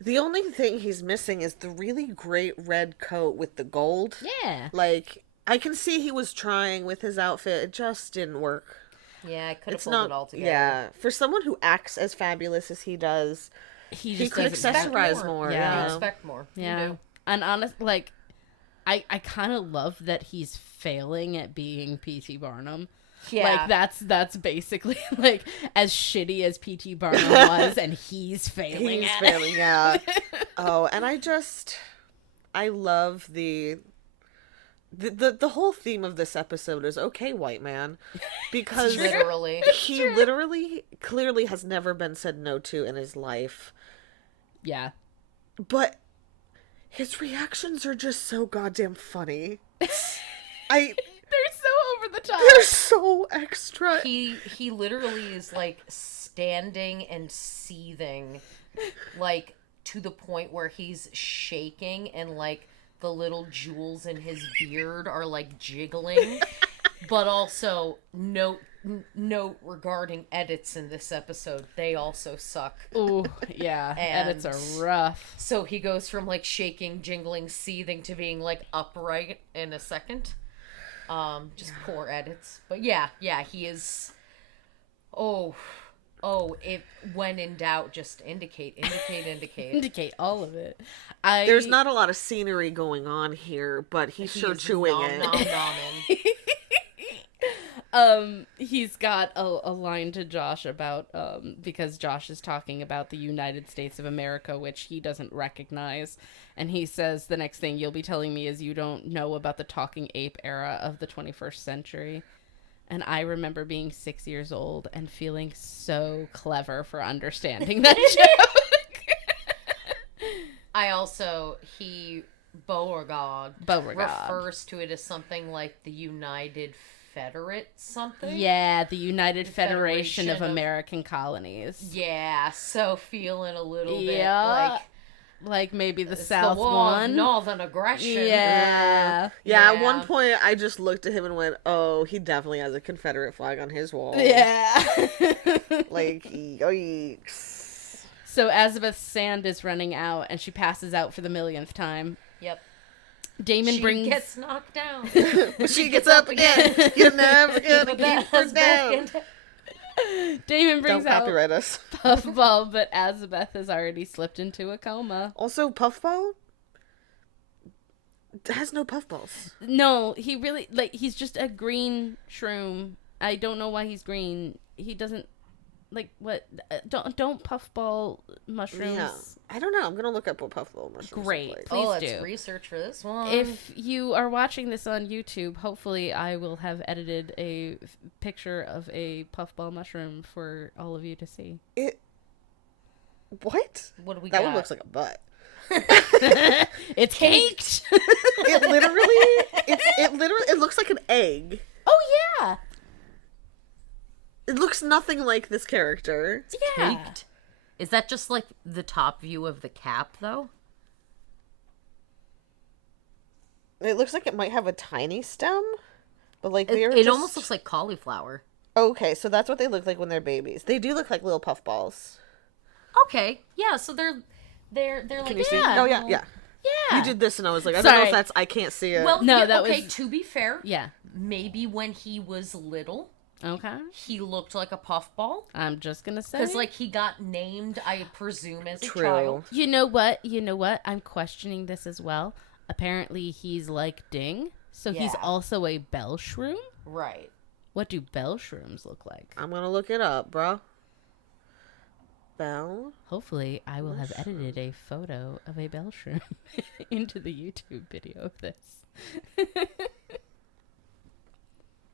The only thing he's missing is the really great red coat with the gold. Yeah. Like, I can see he was trying with his outfit. It just didn't work. Yeah, I could have It's pulled not... it all together. Yeah. For someone who acts as fabulous as he does, He he just could doesn't accessorize more. Yeah. You expect more. You Yeah. do. And honest, like, I kind of love that he's failing at being P.T. Barnum. Yeah. Like, that's basically, like, as shitty as P.T. Barnum was, and he's failing he's at failing out. Oh, and I love the whole theme of this episode is okay, white man, because Literally. he literally clearly has never been said no to in his life, Yeah. but his reactions are just so goddamn funny. They're so over the top. They're so extra. He literally is like standing and seething, like to the point where he's shaking and like the little jewels in his beard are like jiggling. But also note regarding edits in this episode, they also suck. Ooh, yeah. And- Edits are rough. So he goes from like shaking, jingling, seething to being like upright in a second. Just poor edits. But yeah, he is. Oh, if when in doubt, just indicate. Indicate all of it. There's not a lot of scenery going on here, but he's sure is chewing it. He's got a line to Josh about, because Josh is talking about the United States of America, which he doesn't recognize. And he says, the next thing you'll be telling me is you don't know about the talking ape era of the 21st century. And I remember being 6 years old and feeling so clever for understanding that joke. Beauregard refers to it as something like the United Federate something. Yeah, the United Federation of Federation of- American Colonies. Yeah, so feeling a little bit Yeah. like Like maybe the it's South the war of one. Northern aggression. Yeah. Yeah, at Yeah. one point I just looked at him and went, oh, he definitely has a Confederate flag on his wall. Yeah. Like, yikes. So Azabeth's sand is running out and she passes out for the millionth time. Yep. Damon She brings gets knocked down. When she gets up again, you're never gonna keep her down. Damon brings Don't out copyright us. Puffball, but Azabeth has already slipped into a coma. Also, Puffball has no puffballs. No, he really, like, he's just a green shroom. I don't know why he's green. He doesn't, like, what, don't puffball mushrooms. Yeah. I don't know. I'm gonna look up what puffball mushrooms Great. look like. Please Let's do. research for this one. If you are watching this on YouTube, hopefully I will have edited a picture of a puffball mushroom for all of you to see. What? What do we That got? one looks like a butt. It's caked. It looks like an egg. Oh yeah. It looks nothing like this character. Yeah. Caked. Is that just like the top view of the cap, though? It looks like it might have a tiny stem, but like It almost looks like cauliflower. Okay, so that's what they look like when they're babies. They do look like little puffballs. Okay, yeah. So they're like Can you see? Yeah. Oh yeah, yeah. Yeah. You did this, and I was like, I don't know Sorry. if I can't see it. Well, No, yeah, that okay. was- To be fair, Yeah. maybe when he was little, Okay. He looked like a puffball. I'm just gonna say. Because, like, he got named, I presume, as a True. child. You know what? I'm questioning this as well. Apparently he's like Ding, so he's Yeah. also a bell shroom? Right. What do bell shrooms look like? I'm gonna look it up, bro. Bell? Hopefully I will have edited a photo of a bell shroom into the YouTube video of this.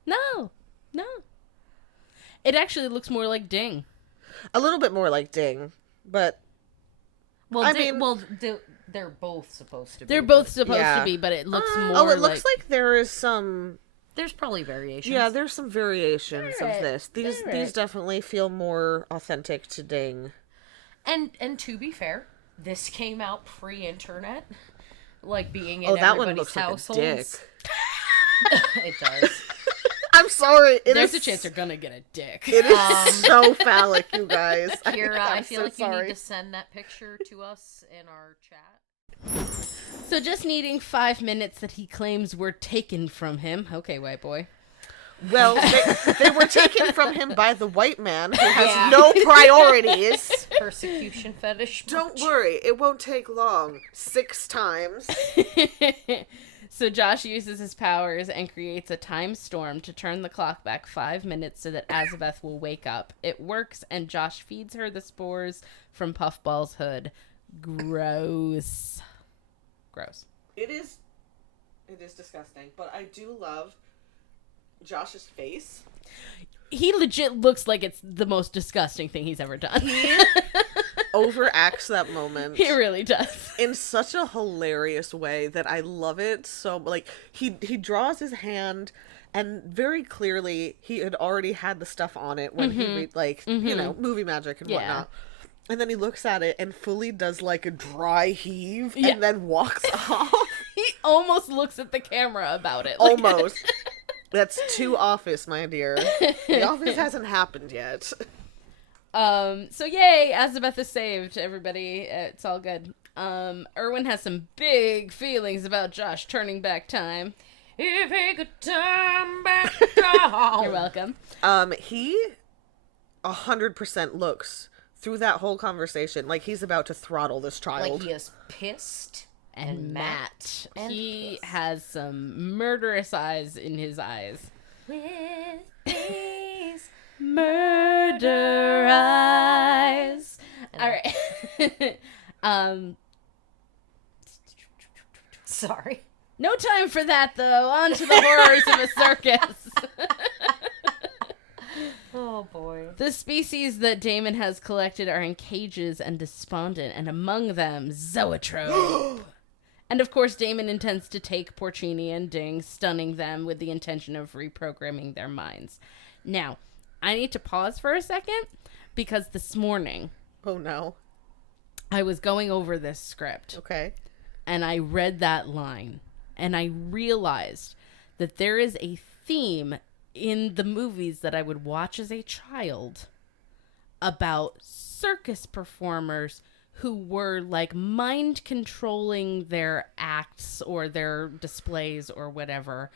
No. It actually looks more like Ding. A little bit more like Ding, but Well, I mean- they're both supposed to be. They're both supposed Yeah. to be, but it looks more oh, it looks like there is some. There's probably variations. Yeah, there's some variations of Alright, this. These alright. definitely feel more authentic to Ding. And to be fair, this came out pre-internet. Like, being in Oh, that one everybody's looks like households. a dick. It does. I'm sorry. there's a chance you're gonna get a dick. It is so phallic, you guys. Kyra, I I'm feel so like you sorry. need to send that picture to us in our chat. So just needing 5 minutes that he claims were taken from him. Okay, white boy. Well, they were taken from him by the white man who has Yeah. no priorities. Persecution fetish. Don't worry, it won't take long. 6 times. So Josh uses his powers and creates a time storm to turn the clock back 5 minutes so that Azabeth will wake up. It works, and Josh feeds her the spores from Puffball's hood. Gross. It is disgusting, but I do love Josh's face. He legit looks like it's the most disgusting thing he's ever done. Overacts that moment. He really does. In such a hilarious way that I love it so. Like, he draws his hand, and very clearly he had already had the stuff on it when he read, you know, movie magic and Yeah. whatnot. And then he looks at it and fully does like a dry heave Yeah. and then walks off. He almost looks at the camera about it. Like, Almost. That's too Office, my dear. The Office hasn't happened yet. So yay, Azabeth is saved, everybody. It's all good. Erwin has some big feelings about Josh turning back time. If he could turn back down. You're welcome. He 100% looks through that whole conversation like he's about to throttle this child. Like, he is pissed. And Matt. and He pissed. has some murderous eyes in his eyes. With these. Murder eyes. Alright. Sorry. No time for that, though. On to the horrors of a circus. Oh, boy. The species that Damon has collected are in cages and despondent, and among them, Zoetrope. And of course, Damon intends to take Porcini and Ding, stunning them with the intention of reprogramming their minds. Now, I need to pause for a second, because this morning, Oh no. I was going over this script. Okay. And I read that line, and I realized that there is a theme in the movies that I would watch as a child about circus performers who were like mind controlling their acts or their displays or whatever.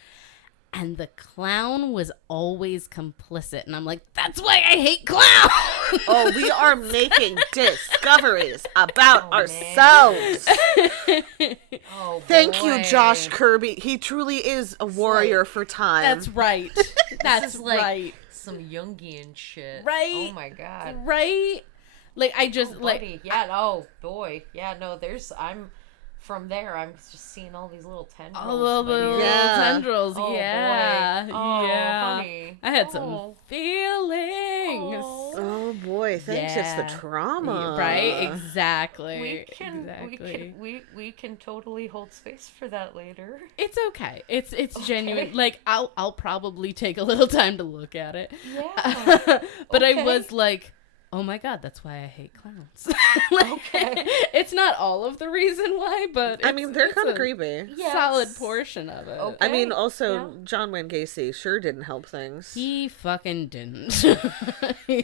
And the clown was always complicit. And I'm like, that's why I hate clowns. Oh, we are making discoveries about Oh, ourselves. Oh, Thank boy. you, Josh Kirby. He truly is a warrior for time. That's right. That's This is like right. some Jungian shit. Right? Oh, my God. Right? Like, I just, Oh, like, buddy. Yeah, oh, boy. Yeah, no, from there, I'm just seeing all these little tendrils. all of the my dear. little Yeah. tendrils. Oh, yeah. boy. Oh, yeah. honey. I had some Oh. feelings. Oh. Oh boy, thanks. It's Yeah. the trauma. Right? Exactly. We can totally hold space for that later. It's okay. It's genuine. Like, I'll probably take a little time to look at it. Yeah. But I Okay. was like, oh my God, that's why I hate clowns. Like, Okay. It's not all of the reason why, but I mean, they're it's kind a of creepy. Yes. solid portion of it. Okay. I mean, also, Yeah. John Wayne Gacy sure didn't help things. He fucking didn't. He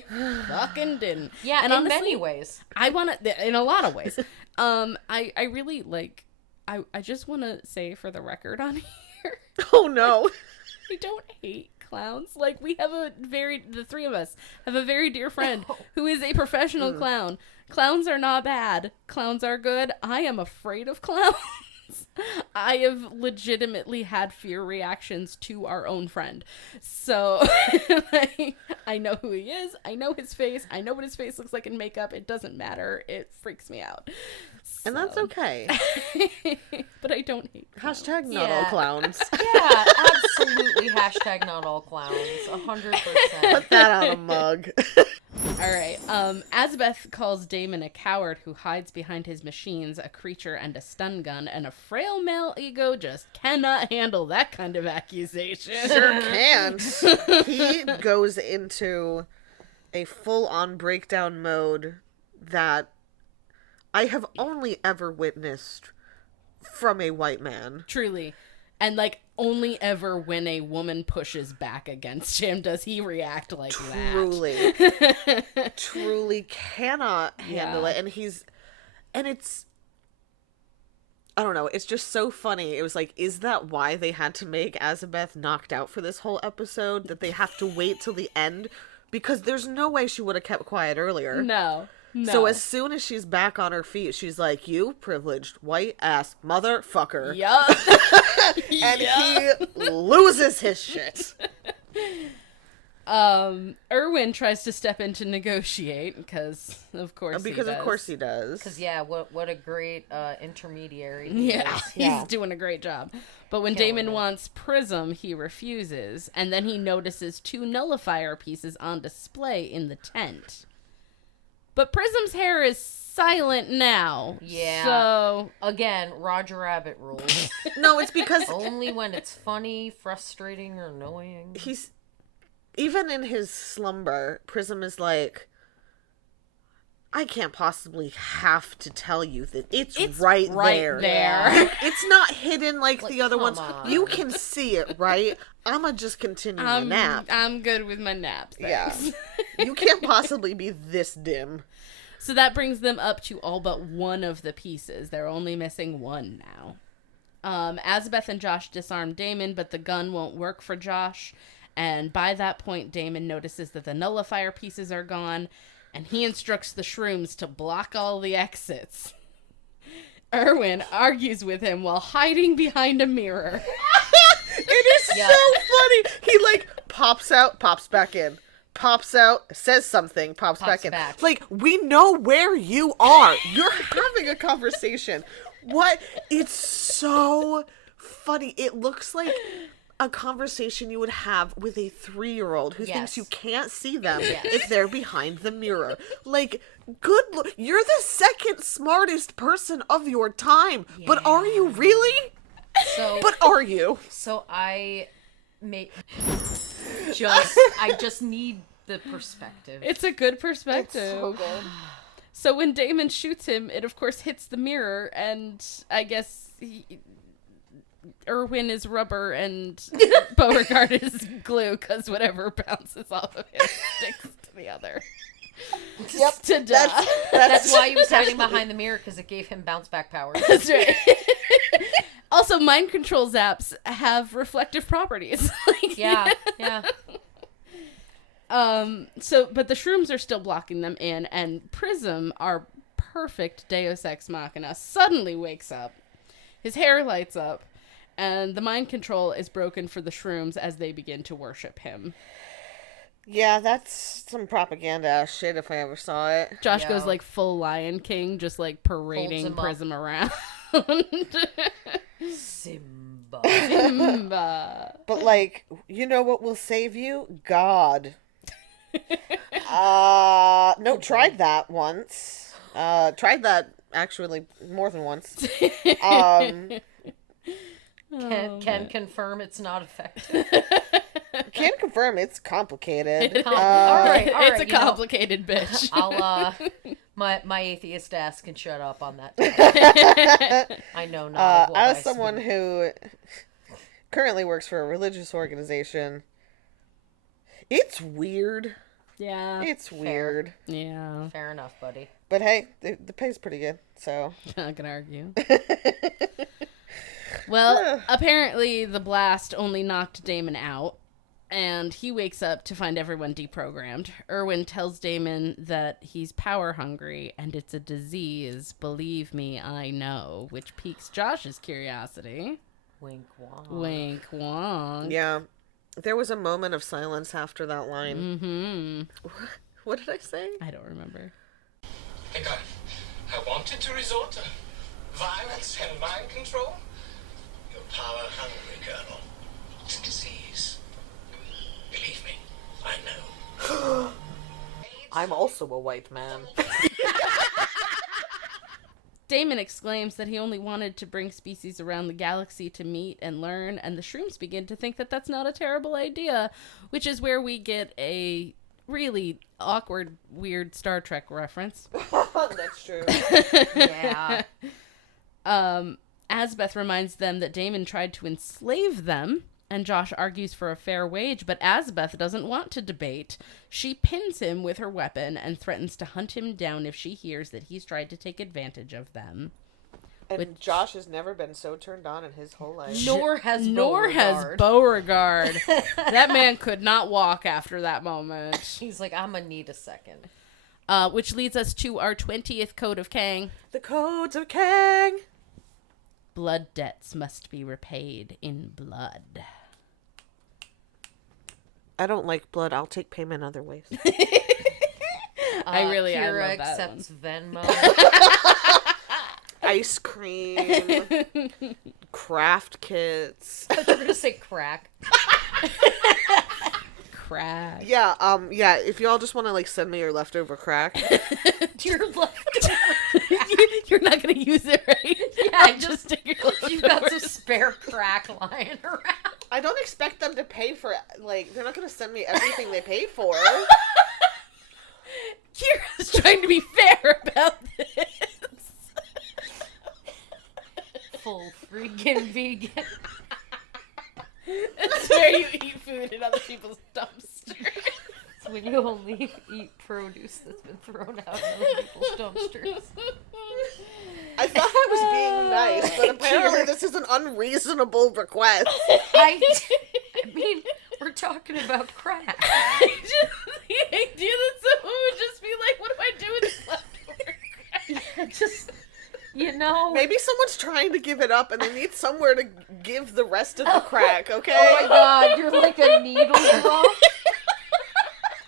fucking didn't. Yeah, and in honestly, many ways. I want to, in a lot of ways. I really like, I just want to say for the record on here, Oh no. I don't hate clowns. Like, the three of us have a very dear friend who is a professional clown. Clowns are not bad. Clowns are good. I am afraid of clowns. I have legitimately had fear reactions to our own friend. So, like, I know who he is. I know his face. I know what his face looks like in makeup. It doesn't matter. It freaks me out. And that's okay. But I don't hate clowns. Hashtag not all clowns. Yeah, absolutely. Hashtag not all clowns. 100%. Put that on a mug. All right. Azabeth calls Damon a coward who hides behind his machines, a creature, and a stun gun, and a frail male ego just cannot handle that kind of accusation. Sure can't. He goes into a full-on breakdown mode that I have only ever witnessed from a white man. Truly. And, like, only ever when a woman pushes back against him does he react like that. Truly cannot handle it. And it's, I don't know, it's just so funny. It was like, is that why they had to make Azabeth knocked out for this whole episode? That they have to wait till the end? Because there's no way she would have kept quiet earlier. No. So as soon as she's back on her feet, she's like, you privileged white ass motherfucker. Yup. And he loses his shit. Erwin tries to step in to negotiate because of course he does. Because what a great intermediary. He's doing a great job. But when Damon wants Prism, he refuses, and then he notices 2 nullifier pieces on display in the tent. But Prism's hair is silent now. Yeah. So again, Roger Rabbit rules. No, it's because only when it's funny, frustrating, or annoying. He's even in his slumber, Prism is like, I can't possibly have to tell you that it's right there. Yeah. It's not hidden like the other ones. On. You can see it, right? I'ma just continue my nap. I'm good with my naps. Thanks. Yeah. You can't possibly be this dim. So that brings them up to all but one of the pieces. They're only missing one now. Azabeth and Josh disarm Damon, but the gun won't work for Josh. And by that point, Damon notices that the nullifier pieces are gone, and he instructs the shrooms to block all the exits. Erwin argues with him while hiding behind a mirror. It is so funny. He, like, pops out, pops back in. Pops out, says something, pops back in. Like, we know where you are. You're having a conversation. What? It's so funny. It looks like a conversation you would have with a 3-year-old who thinks you can't see them if they're behind the mirror. Like, you're the second smartest person of your time, but are you really? But are you? So I just need the perspective. It's a good perspective. It's so good. So when Damon shoots him, it of course hits the mirror, and I guess Erwin is rubber and Beauregard is glue, because whatever bounces off of him sticks to the other. Yep. To die. That's why he was hiding behind the mirror, because it gave him bounce back powers. That's right. Also, mind control zaps have reflective properties. Yeah. But the shrooms are still blocking them in, and Prism, our perfect Deus Ex Machina, suddenly wakes up. His hair lights up, and the mind control is broken for the shrooms as they begin to worship him. Yeah, that's some propaganda ass shit if I ever saw it. Josh goes like full Lion King, just like parading Prism around. Simba. But like, you know what will save you? God. No, tried that once. Tried that actually more than once. Can confirm it's not effective. Can confirm it's complicated. All right, it's a complicated bitch. I'll my atheist ass can shut up on that. I know not. As someone who currently works for a religious organization, it's weird. Yeah. It's weird. Yeah. Fair enough, buddy. But hey, the pay's pretty good, so. Not gonna argue. Well, apparently the blast only knocked Damon out. And he wakes up to find everyone deprogrammed. Erwin tells Damon that he's power hungry and it's a disease. Believe me, I know. Which piques Josh's curiosity. Wink wonk. Wink wonk. Yeah. There was a moment of silence after that line. Mm-hmm. What did I say? I don't remember. I think I wanted to resort to violence and mind control. You're power hungry, Colonel. It's a disease. Believe me, I know. I'm also a white man. Damon exclaims that he only wanted to bring species around the galaxy to meet and learn, and the shrooms begin to think that that's not a terrible idea, which is where we get a really awkward, weird Star Trek reference. That's true. Yeah. Asbeth reminds them that Damon tried to enslave them, and Josh argues for a fair wage, but Asbeth doesn't want to debate. She pins him with her weapon and threatens to hunt him down if she hears that he's tried to take advantage of them. And Josh has never been so turned on in his whole life. Nor has Beauregard. That man could not walk after that moment. He's like, I'm gonna need a second. Which leads us to our 20th Code of Kang. The Codes of Kang! Blood debts must be repaid in blood. I don't like blood. I'll take payment other ways. I Kyra love that accepts Venmo. Ice cream. Craft kits. I thought you were gonna say crack. Crack. Yeah, if y'all just want to, like, send me your leftover crack. Your leftover. You're not going to use it, right? Yeah, just take your you've got some leftovers. spare crack lying around. I don't expect them to pay for, like, they're not going to send me everything they paid for. Kira's trying to be fair about this. Full freaking vegan. It's where you eat food in other people's dumpsters. It's when you only eat produce that's been thrown out in other people's dumpsters. I thought I was being nice, but apparently this is an unreasonable request. I mean, we're talking about crack. The idea that someone would just be like, what do I do with this leftover crack? Yeah, just, you know. Maybe someone's trying to give it up and they need somewhere to give the rest of the crack, okay? Oh my god, you're like a needle drop.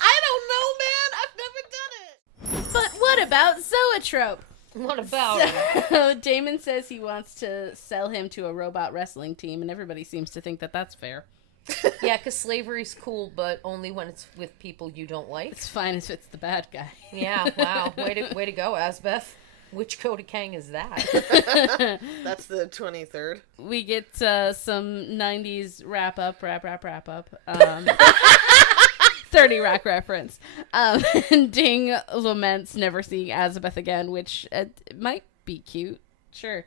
I don't know, man. I've never done it. But what about Zoetrope? What about it? So Damon says he wants to sell him to a robot wrestling team, and everybody seems to think that that's fair. Yeah, because slavery's cool, but only when it's with people you don't like. It's fine if it's the bad guy. Yeah, wow. Way to go, Asbeth. Which Code of Kang is that? That's the 23rd. We get some 90s wrap up. 30 Rock reference. And Ding laments never seeing Asbeth again, which might be cute. Sure.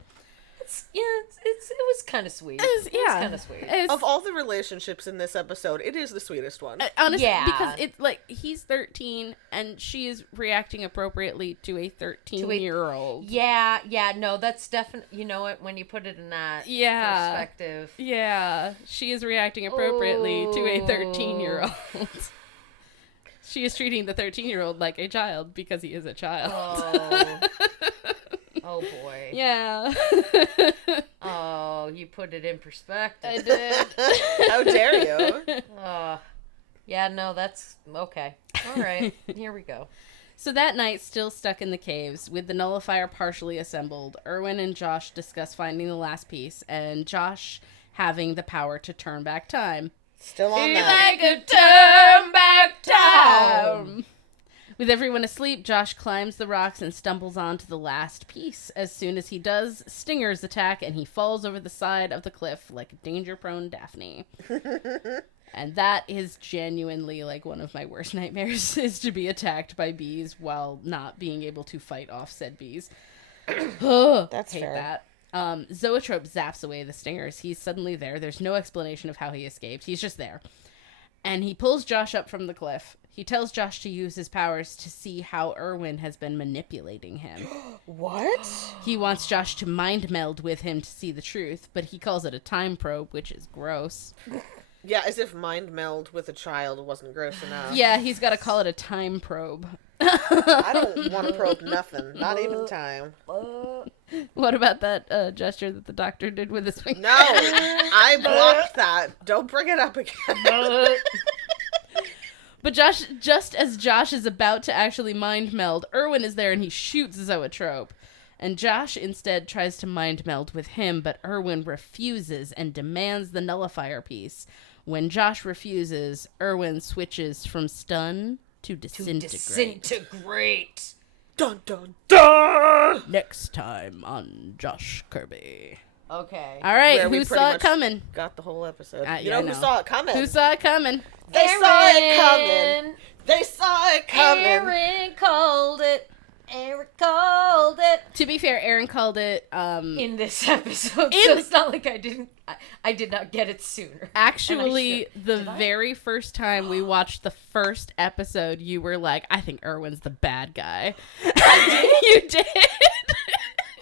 It was kind of sweet. It's kind of sweet. Of all the relationships in this episode, it is the sweetest one. Honestly, Yeah. because it's like he's 13 and she is reacting appropriately to a 13-year-old. Yeah, no, that's definitely, you know what, when you put it in that perspective. Yeah, she is reacting appropriately to a 13-year-old. She is treating the 13-year-old like a child because he is a child. Oh boy. Yeah. Oh, you put it in perspective. I did. How dare you? Yeah, no, that's okay. All right, here we go. So that night, still stuck in the caves, with the nullifier partially assembled, Erwin and Josh discuss finding the last piece, and Josh having the power to turn back time. Still on If that. I could turn back time. With everyone asleep, Josh climbs the rocks and stumbles onto the last piece. As soon as he does, stingers attack, and he falls over the side of the cliff like a danger-prone Daphne. And that is genuinely, like, one of my worst nightmares, is to be attacked by bees while not being able to fight off said bees. That's Hate fair. that. Zoetrope zaps away the stingers. He's suddenly there. There's no explanation of how he escaped. He's just there. And he pulls Josh up from the cliff. He tells Josh to use his powers to see how Erwin has been manipulating him. What? He wants Josh to mind meld with him to see the truth, but he calls it a time probe, which is gross. Yeah, as if mind meld with a child wasn't gross enough. Yeah, he's got to call it a time probe. I don't want to probe nothing. Not even time. What about that gesture that the doctor did with his finger? No! I blocked that. Don't bring it up again. But just as Josh is about to actually mind meld, Erwin is there and he shoots Zoetrope. And Josh instead tries to mind meld with him, but Erwin refuses and demands the nullifier piece. When Josh refuses, Erwin switches from stun to disintegrate. Dun dun dun! Next time on Josh Kirby. Okay. All right, Where we who pretty saw it much coming? Got the whole episode. Yeah, You know I who saw it coming? Who saw it coming? They saw it coming. Aaron. They saw it coming. Aaron called it. Eric called it. To be fair, Erin called it In this episode, so it's not like I did not get it sooner. actually And the Did I? very first time we watched the first episode. You were like, I think Erwin's the bad guy. You did.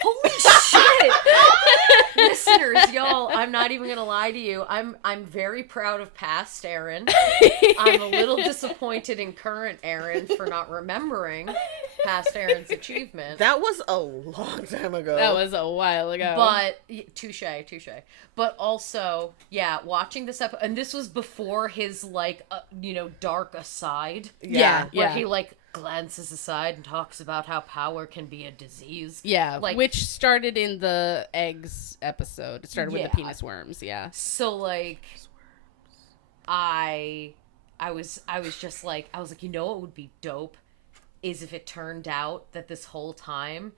Holy shit! Listeners, y'all, I'm not even gonna lie to you. I'm very proud of past Erin. I'm a little disappointed in current Erin for not remembering past Erin's achievement. That was a long time ago. That was a while ago. But touche. But also, yeah, watching this episode, and this was before his dark aside. yeah, Where yeah. he glances aside and talks about how power can be a disease. Yeah, Like- which started in the eggs episode. It started with Yeah. the penis worms, yeah. So I was just like, you know what would be dope is if it turned out that this whole time,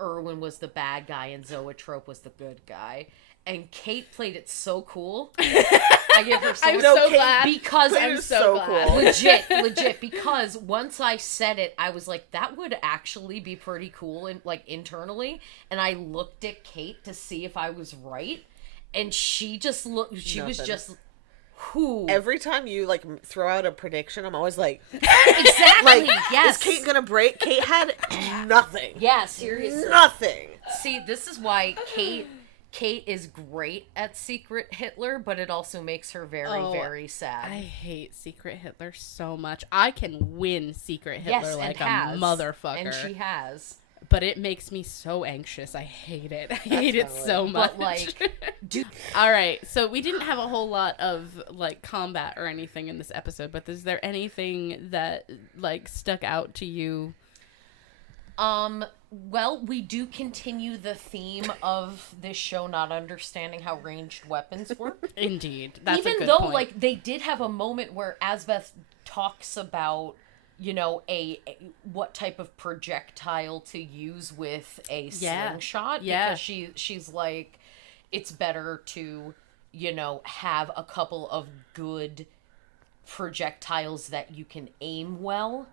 Erwin was the bad guy and Zoetrope was the good guy. And Cate played it so cool. I give her so I'm much so Cate glad. because I'm so glad. cool. legit because once I said it, I was like, that would actually be pretty cool and internally. And I looked at Cate to see if I was right, and she just looked. She was Nothing. just who Every time you throw out a prediction, I'm always like, exactly. Yes. is Kate gonna break? Kate had nothing. Yeah, seriously. Nothing. See, this is why Kate is great at Secret Hitler, but it also makes her very, very sad. I hate Secret Hitler so much. I can win Secret Hitler yes, like and a has. motherfucker. And she has. But it makes me so anxious. I hate it. I hate it so much. But, dude. All right, so we didn't have a whole lot of combat or anything in this episode, but is there anything that stuck out to you? Well, we do continue the theme of this show not understanding how ranged weapons work. Indeed, that's Even a good though, point. they did have a moment where Asbeth talks about, a what type of projectile to use with a slingshot. Yeah. Because she's like, it's better to, have a couple of good projectiles that you can aim well.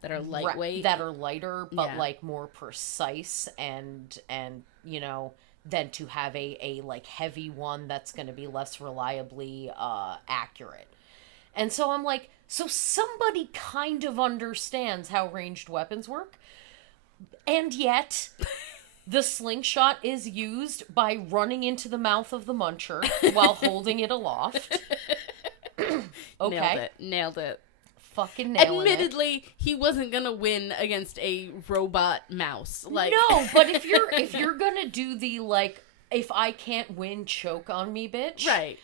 that are lightweight, that are lighter, but Yeah. more precise and than to have a heavy one that's going to be less reliably accurate. And so I'm like, so somebody kind of understands how ranged weapons work, and yet the slingshot is used by running into the mouth of the muncher while holding it aloft. Okay, Nailed it. fucking nailing it. Admittedly, he wasn't gonna win against a robot mouse. No, but if you're gonna do the if I can't win, choke on me, bitch. right.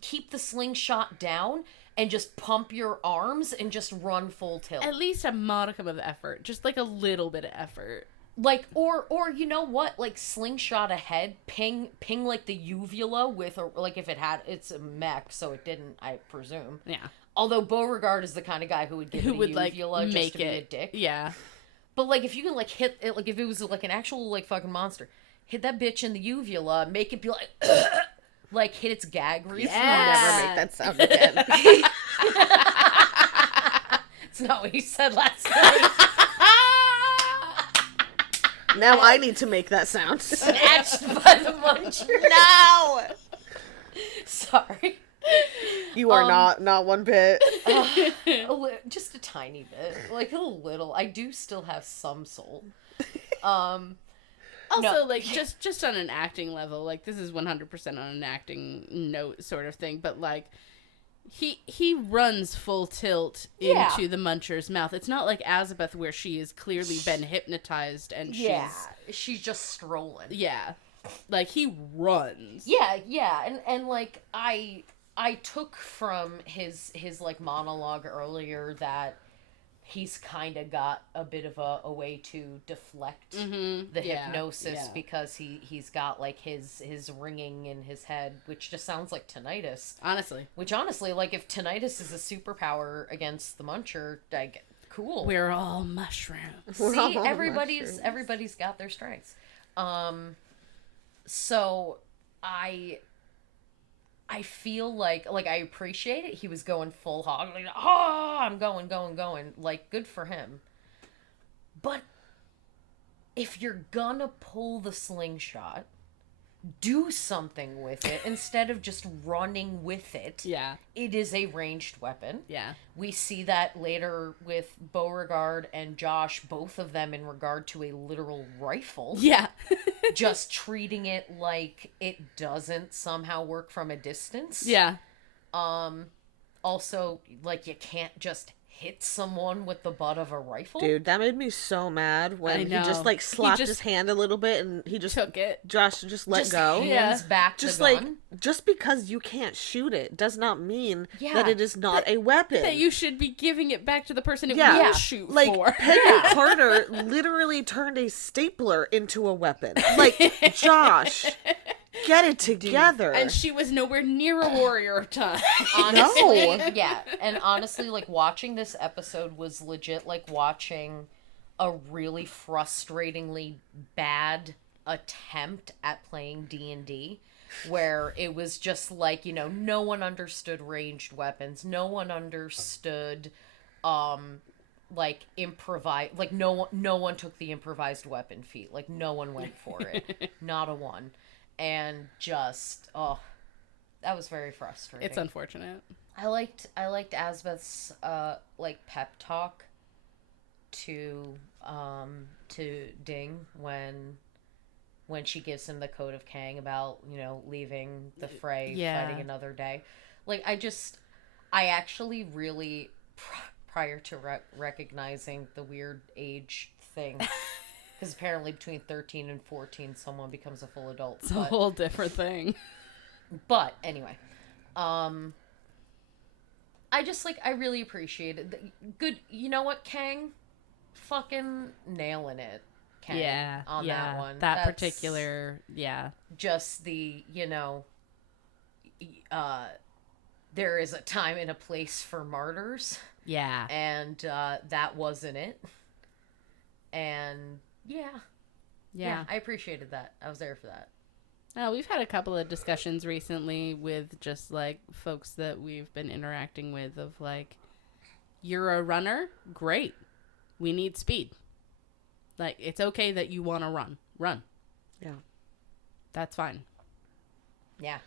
Keep the slingshot down and just pump your arms and just run full tilt. At least a modicum of effort, just a little bit of effort. Or you know what? Slingshot ahead, ping the uvula with, or if it's a mech, so it didn't, I presume. Yeah. Although Beauregard is the kind of guy who would give it a uvula just make to be a it dick. Yeah. But if you can hit it, if it was an actual fucking monster, hit that bitch in the uvula, make it be hit its gag reflex. Never make that sound again. It's not what you said last night. Now I need to make that sound. Snatched by the muncher. No! Sorry. You are not one bit. Just a tiny bit. A little. I do still have some soul. Also, like, just on an acting level, like, this is 100% on an acting note sort of thing, but, like, he runs full tilt into the Muncher's mouth. It's not like Azabeth where she has clearly been hypnotized and she's just strolling. Yeah. Like, he runs. Yeah, and like, I took from his like, monologue earlier that he's kind of got a bit of a way to deflect the hypnosis because he's got, like, his ringing in his head, which just sounds like tinnitus. Honestly. Which, honestly, like, if tinnitus is a superpower against the Muncher, like, cool. We're all mushrooms. See, everybody's got their strengths. So I feel like I appreciate it. He was going full hog, like, I'm going. Like, good for him. But if you're gonna pull the slingshot, do something with it instead of just running with it. Yeah. It is a ranged weapon. Yeah. We see that later with Beauregard and Josh, both of them in regard to a literal rifle. Yeah. Just treating it like it doesn't somehow work from a distance. Yeah. Also, like, you can't just hit someone with the butt of a rifle. Dude, that made me so mad when he just, like, slapped his hand a little bit and he just took it. Josh just let go. Hands back just the gun. Like, just because you can't shoot it does not mean that it is not a weapon. That you should be giving it back to the person it will shoot like, for. Peggy Carter literally turned a stapler into a weapon. Like, Josh, get it together. And she was nowhere near a warrior of time. Honestly, yeah. And honestly, like, watching this episode was legit like watching a really frustratingly bad attempt at playing D&D, where it was just like, you know, no one understood ranged weapons. No one understood, like, like, no one took the improvised weapon feat. Like, no one went for it. Not a one. And just, that was very frustrating. It's unfortunate. I liked Asbeth's like, pep talk to Ding when she gives him the Code of Kang about, you know, leaving the fray, fighting another day. Like, I actually really, prior to recognizing the weird age thing. Because apparently between 13 and 14, someone becomes a full adult. It's a whole different thing. But anyway, I just, like, I really appreciate it. Good, you know what, Kang? Fucking nailing it, Kang. On that one. That's particular, just the, you know, there is a time and a place for martyrs. Yeah. And that wasn't it. And... Yeah, I appreciated that. I was there for that. We've had a couple of discussions recently with just, like, folks that we've been interacting with of, like, you're a runner? Great. We need speed. Like, it's okay that you want to run. Run. Yeah. That's fine. Yeah.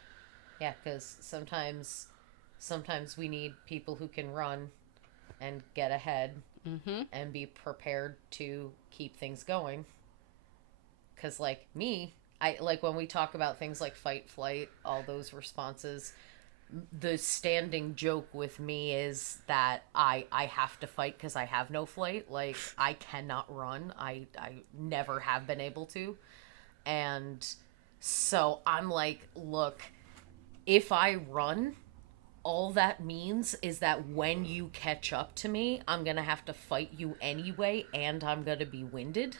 Yeah, because sometimes we need people who can run and get ahead and be prepared to keep things going. Because, like, I like, when we talk about things like fight, flight, all those responses, the standing joke with me is that I have to fight because I have no flight. Like, I cannot run. I never have been able to. And so I'm like, look, if I run, all that means is that when you catch up to me, I'm going to have to fight you anyway, and I'm going to be winded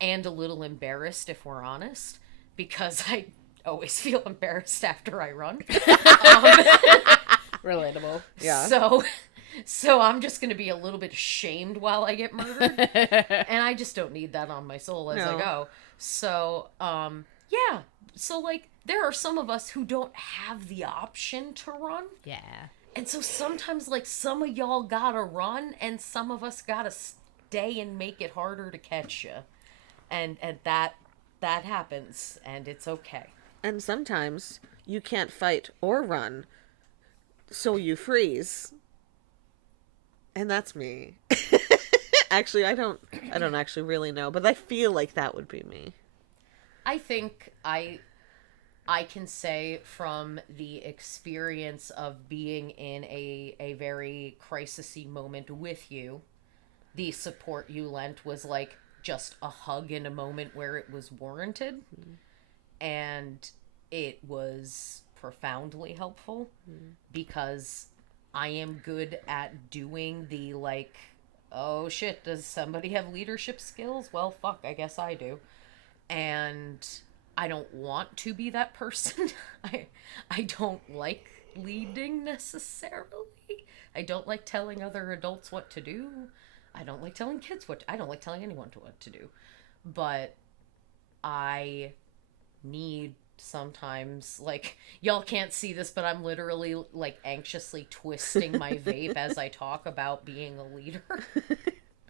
and a little embarrassed, if we're honest, because I always feel embarrassed after I run. Relatable. Yeah. So I'm just going to be a little bit ashamed while I get murdered, and I just don't need that on my soul as I go. So, yeah. So, like, there are some of us who don't have the option to run. Yeah. And so sometimes, like, some of y'all gotta run, and some of us gotta stay and make it harder to catch you. And that happens, and it's okay. And sometimes you can't fight or run, so you freeze. And that's me. Actually, I don't actually really know, but I feel like that would be me. I think I can say from the experience of being in a very crisis-y moment with you, the support you lent was like just a hug in a moment where it was warranted. And it was profoundly helpful because I am good at doing the like, oh shit, does somebody have leadership skills? Well, fuck, I guess I do. And I don't want to be that person. I don't like leading necessarily. I don't like telling other adults what to do. I don't like telling kids I don't like telling anyone what to do. But I need sometimes, like, y'all can't see this, but I'm literally like anxiously twisting my vape as I talk about being a leader.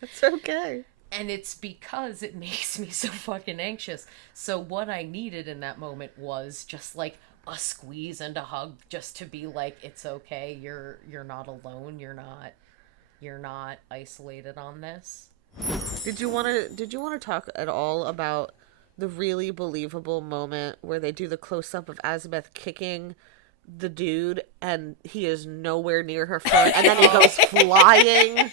That's okay. And it's because it makes me so fucking anxious. So what I needed in that moment was just like a squeeze and a hug, just to be like, it's okay, you're not alone, you're not isolated on this. Did you want to talk at all about the really believable moment where they do the close-up of Azabeth kicking the dude and he is nowhere near her foot and then he goes flying?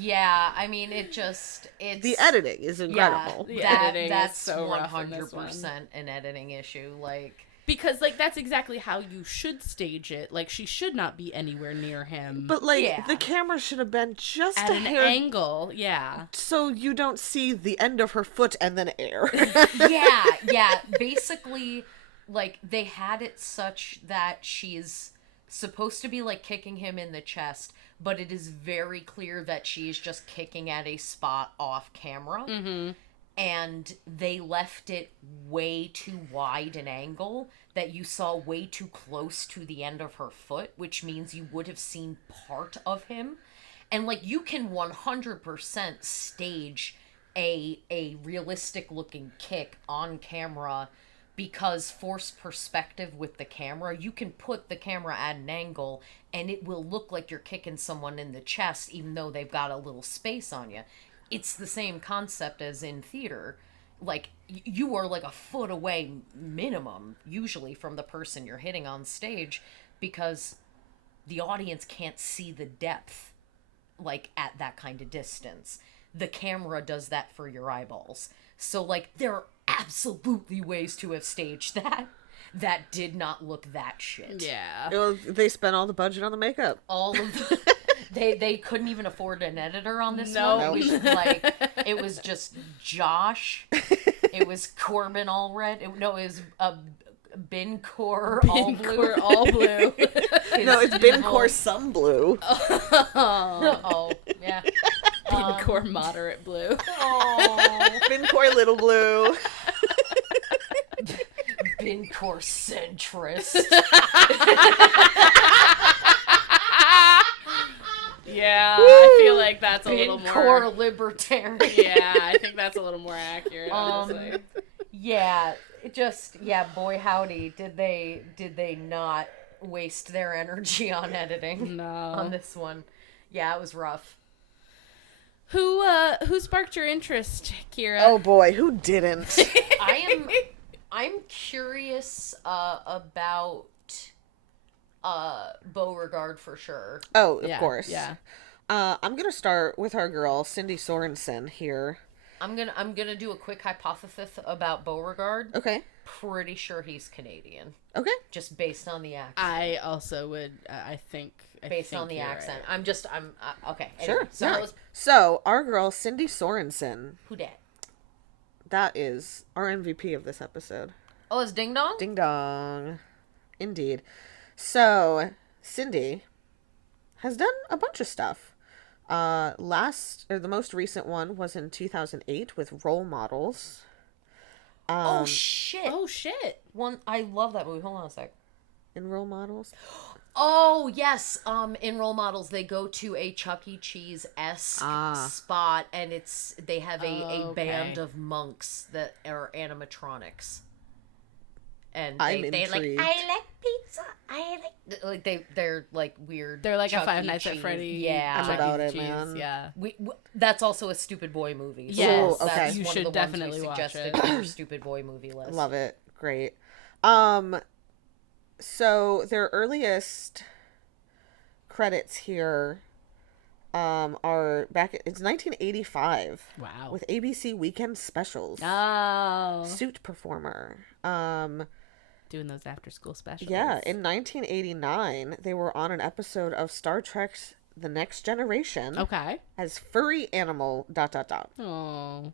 Yeah, I mean, it's the editing is incredible. Yeah, that's so rough in this 100% an editing issue. Like, because like that's exactly how you should stage it. Like she should not be anywhere near him. But like the camera should have been just at a an hair angle, yeah. so you don't see the end of her foot and then air. yeah. Basically, like they had it such that she's supposed to be like kicking him in the chest, but it is very clear that she's just kicking at a spot off camera. Mm-hmm. And they left it way too wide an angle that you saw way too close to the end of her foot, which means you would have seen part of him. And like you can 100% stage a realistic looking kick on camera, because forced perspective with the camera, you can put the camera at an angle and it will look like you're kicking someone in the chest even though they've got a little space on you. It's the same concept as in theater. Like, you are like a foot away minimum, usually, from the person you're hitting on stage, because the audience can't see the depth, like, at that kind of distance. The camera does that for your eyeballs. So, like, there are absolutely ways to have staged that did not look that shit. Yeah. They spent all the budget on the makeup. All of the... They couldn't even afford an editor on this No. one. It was just Josh. It was Corbin Allred. It was Bincor All Blue. All blue. No, it's Bincor Some Blue. Oh, yeah. Bincor moderate blue. Oh, Bincor Little Blue. Bincor centrist. Yeah, I feel like that's a little Bincor more libertarian. Yeah, I think that's a little more accurate, honestly. Yeah, boy howdy, did they not waste their energy on editing on this one. Yeah, it was rough. Who sparked your interest, Kyra? Oh boy, who didn't? I'm curious about Beauregard for sure. Oh, of course. Yeah. I'm gonna start with our girl Cindy Sorensen here. I'm gonna do a quick hypothesis about Beauregard. Okay. Pretty sure he's Canadian. Okay. Just based on the accent. I also would. I think based on the you're accent. right. I'm okay. Sure. Anyway, So our girl Cindy Sorensen. who dat? That is our MVP of this episode. Oh, it's Ding Dong? Ding dong. Indeed. So Cindy has done a bunch of stuff. The most recent one was in 2008 with Role Models. Oh shit! Oh shit! I love that movie. Hold on a sec. In Role Models. Oh yes. In Role Models, they go to a Chuck E. Cheese-esque spot, and they have a band of monks that are animatronics. and I'm they're like, intrigued. I like pizza. I like they're like weird. They're like Chuck a Five E. Nights at Cheese. Freddy's. Yeah, I'm Chuck E. about it, Cheese, man. Yeah. That's also a stupid boy movie. So Yes, okay. that's you one should of the definitely ones we watch suggested it. for your stupid boy movie list. Love it. Great. So their earliest credits here are back. It's 1985. Wow. With ABC Weekend Specials. Oh. Suit performer. Doing those after school specials. Yeah, in 1989, they were on an episode of Star Trek's The Next Generation Okay. as furry animal ... Oh.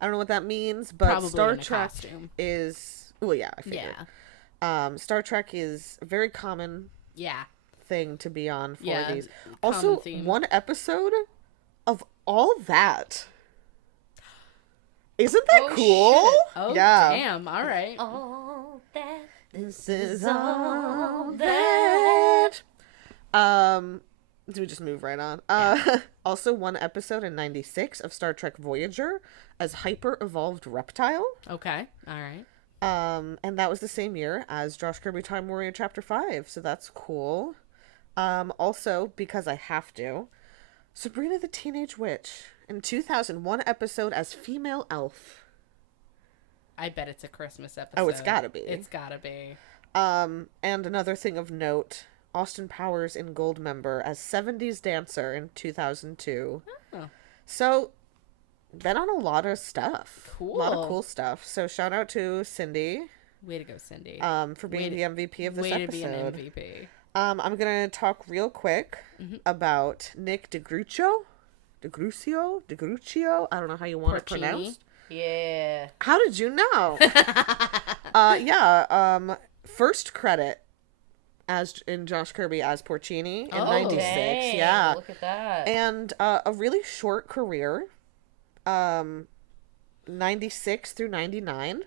I don't know what that means, but Probably Star in a Trek costume. is... Well, yeah, I figured. Yeah. Star Trek is a very common Yeah. thing to be on for Yeah, these. common Also, theme. one episode of all that. Isn't that Oh, cool? shit. Oh, yeah. damn. All right. All that. This is all that. Do we just move right on? Also, one episode in 96 of Star Trek Voyager as Hyper Evolved Reptile. Okay. All right. And that was the same year as Josh Kirby Time Warrior Chapter 5, so that's cool. Also, because I have to, Sabrina the Teenage Witch in 2001 episode as Female Elf. I bet it's a Christmas episode. Oh, it's gotta be. It's gotta be. And another thing of note, Austin Powers in Goldmember as 70s dancer in 2002. Oh. So, been on a lot of stuff. Cool. A lot of cool stuff. So, shout out to Cindy Way to go, Cindy. for being the MVP of this Way episode. to be an MVP. I'm going to talk real quick about Nick DeGruccio. DeGruccio? I don't know how you want it Porcini. pronounced. Yeah. How did you know? First credit as in Josh Kirby as Porcini in 96. Dang, Yeah. Look at that. And a really short career. 96 through 99.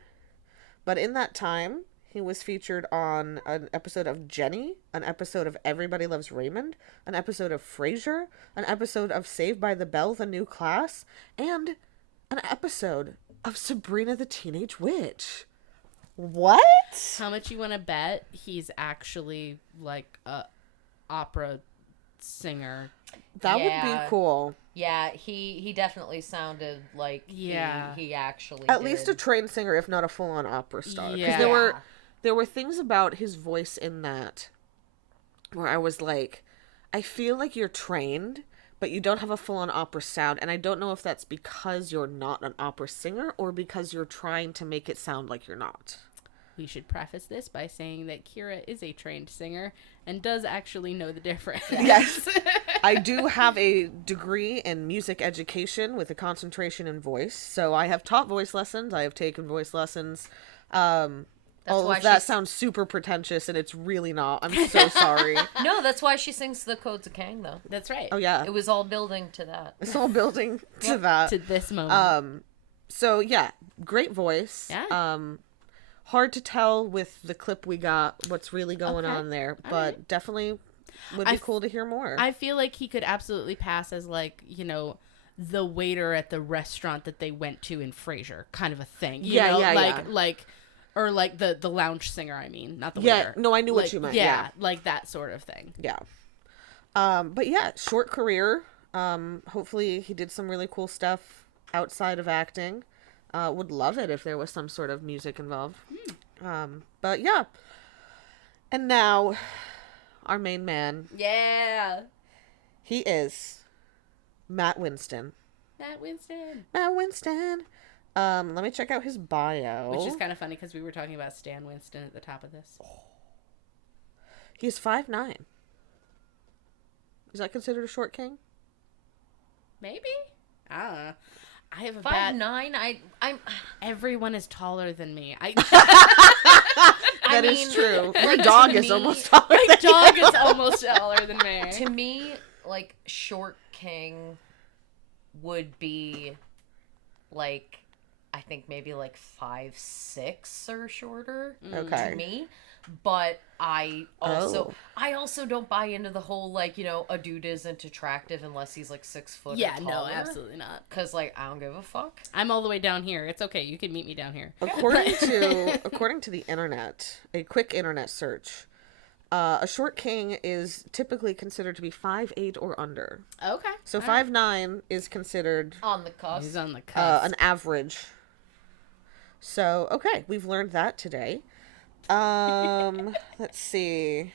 But in that time, he was featured on an episode of Jenny, an episode of Everybody Loves Raymond, an episode of Frasier, an episode of Saved by the Bell, The New Class, and an episode of Sabrina the Teenage Witch. What? How much you want to bet he's actually like a opera singer? That would Yeah. be cool. Yeah, he definitely sounded like Yeah. he actually At did. least a trained singer, if not a full-on opera star. Because Yeah. there were things about his voice in that where I was like, I feel like you're trained, but you don't have a full-on opera sound, and I don't know if that's because you're not an opera singer or because you're trying to make it sound like you're not. We should preface this by saying that Kyra is a trained singer and does actually know the difference. Yes. I do have a degree in music education with a concentration in voice, so I have taught voice lessons. I have taken voice lessons. All why of that she's- sounds super pretentious, and it's really not. I'm so sorry. No, that's why she sings the Codes of Kang, though. That's right. Oh yeah, It was all building to that. it's all building to that. To this moment. So yeah, great voice. Yeah. Hard to tell with the clip we got what's really going Okay. on there, but right. definitely would be cool to hear more. I feel like he could absolutely pass as like, you know, the waiter at the restaurant that they went to in Frasier kind of a thing. You Yeah, know? yeah, like yeah. like or like the lounge singer, I mean, not the Yeah, waiter. no, I knew what Like, you meant, Yeah, yeah. like that sort of thing. Yeah. But yeah, short career. Hopefully he did some really cool stuff outside of acting. Would love it if there was some sort of music involved. But yeah. And now, our main man, Yeah. he is Matt Winston. Matt Winston. Matt Winston. Let me check out his bio. Which is kind of funny because we were talking about Stan Winston at the top of this. He's 5'9". Is that considered a short king? Maybe? I don't know. I have a bad... 5'9", I'm. Everyone is taller than me. That is true. Your like, dog to is me- almost taller My than dog you. is almost taller than me. To me, like, short king would be, like, I think maybe like 5'6" or shorter. Okay. To me. But I also don't buy into the whole, like, you know, a dude isn't attractive unless he's like 6 foot Yeah, or no, taller. absolutely not. Because, like, I don't give a fuck. I'm all the way down here. It's okay. You can meet me down here. According to the internet, a quick internet search, a short king is typically considered to be 5'8" or under. Okay. So all right. 5'9" is considered On the cusp. He's on the cusp. an average. So, okay, we've learned that today. Let's see.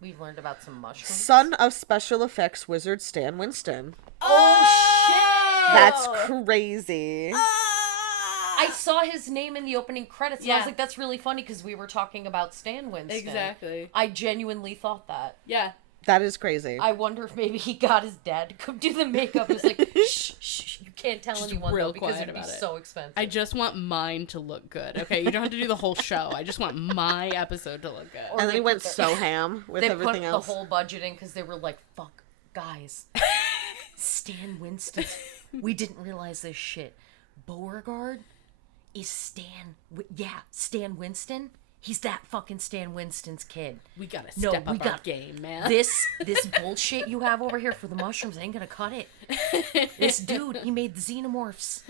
We've learned about some mushrooms. Son of special effects wizard Stan Winston. Oh, shit! That's crazy. I saw his name in the opening credits, and I Yeah. was like, that's really funny, because we were talking about Stan Winston. Exactly. I genuinely thought that. Yeah. That is crazy. I wonder if maybe he got his dad to come do the makeup. It's like, shh, you can't tell anyone, real though, because quiet it'd be about it. so expensive. I just want mine to look good. Okay, you don't have to do the whole show. I just want my episode to look good. Or And then they he went put so ham with they everything put else. the whole budget in because they were like, fuck, guys. Stan Winston. We didn't realize this shit. Beauregard is Stan Winston. He's that fucking Stan Winston's kid. We gotta No, step we up our got- game, man. This bullshit you have over here for the mushrooms ain't gonna cut it. This dude, he made the xenomorphs.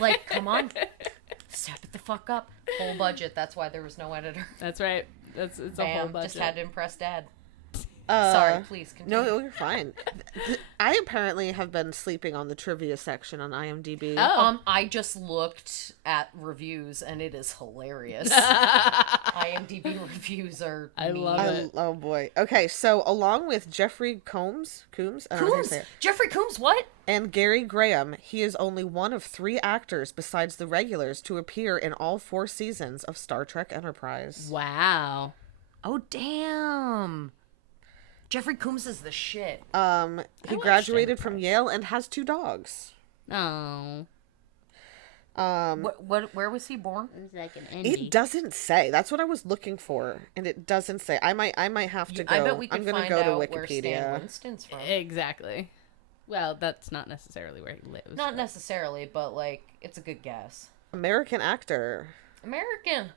Like, come on. Step it the fuck up. Whole budget. That's why there was no editor. That's right. It's a whole Bam. budget. Just had to impress Dad. Sorry, please continue. No, you're fine. I apparently have been sleeping on the trivia section on IMDb. Oh. I just looked at reviews and it is hilarious. IMDb reviews are I mean. love it. Oh boy. Okay, so along with Jeffrey Combs, I don't know how to Coombs? say it, Jeffrey Coombs, what? and Gary Graham, he is only one of 3 actors besides the regulars to appear in all 4 seasons of Star Trek Enterprise. Wow. Oh, damn. Jeffrey Coombs is the shit. He watched graduated from Yale and has 2 dogs. Oh. Where was he born? It's like an It doesn't say. That's what I was looking for, and it doesn't say. I might have to go. I bet we I'm could gonna find go to out where Stan Wikipedia. Winston's from. Exactly. Well, that's not necessarily where he lives. Not necessarily, but, like, it's a good guess. American actor. American.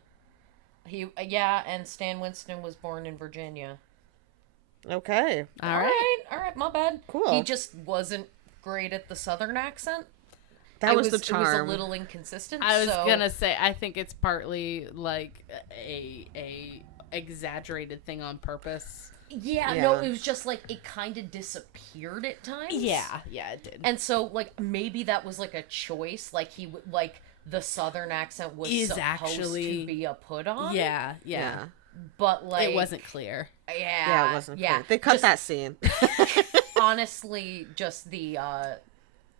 And Stan Winston was born in Virginia. Okay. All right. All right, my bad. Cool. He just wasn't great at the Southern accent. That was the It was charm. a little inconsistent. I was so- gonna say, I think it's partly like a exaggerated thing on purpose. Yeah, Yeah. no, it was just like it kind of disappeared at times. Yeah, it did. And so, like, maybe that was like a choice. Like, he would, like, the Southern accent was Is supposed actually- to be a put on. yeah. Yeah. But, like, It wasn't clear. Yeah. Yeah, it wasn't. Yeah. Clear. They cut Just- that scene. Honestly, just the,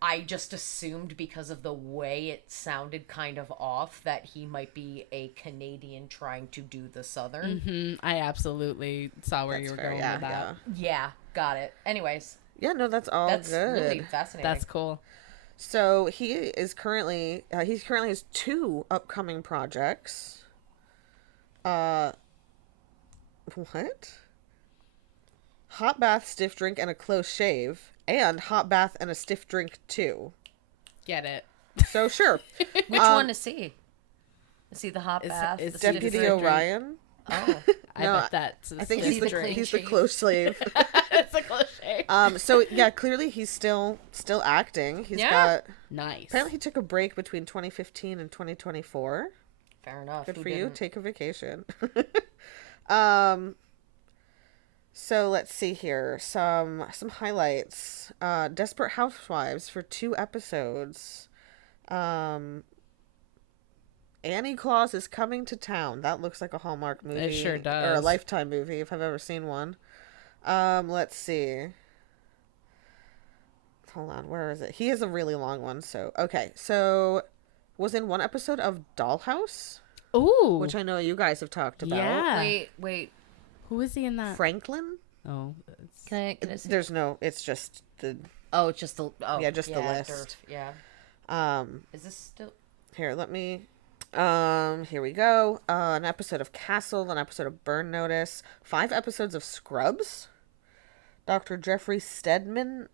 I just assumed because of the way it sounded kind of off that he might be a Canadian trying to do the Southern. I absolutely saw where you were Fair, going yeah, with that. Yeah, got it. Anyways, Yeah, no, that's all that's good. really fascinating. That's cool. So he is currently he currently has 2 upcoming projects. What? Hot bath, stiff drink, and a close shave, and hot bath and a stiff drink too. Get it. So sure, Which one is he? Is he the hot Is- bath? is the stiff Deputy drink? Orion. Oh, I No, bet that's. I think Is he's he the the clean he's the shave? close slave. it's a cliche. So yeah, clearly he's still acting. He's Yeah. got Nice. apparently he took a break between 2015 and 2024. fair enough. Good Who for you. didn't? Take a vacation. So let's see here. Some highlights. Desperate Housewives for 2 episodes. Annie Claus is coming to town. That looks like a Hallmark movie. It sure Or a does. Lifetime movie if I've ever seen one. Let's see. Hold on, where is it? He has a really long one, so okay. So was in one episode of Dollhouse, Ooh. which I know you guys have talked about. Yeah. Wait. Who is he in that? Franklin? Oh. It's... Can I see? There's no, it's just the Oh, it's just the. Oh, Yeah, just the list. dirt, Yeah. Is this still? here, let me here we go. An episode of Castle, an episode of Burn Notice, 5 episodes of Scrubs. Dr. Jeffrey Stedman.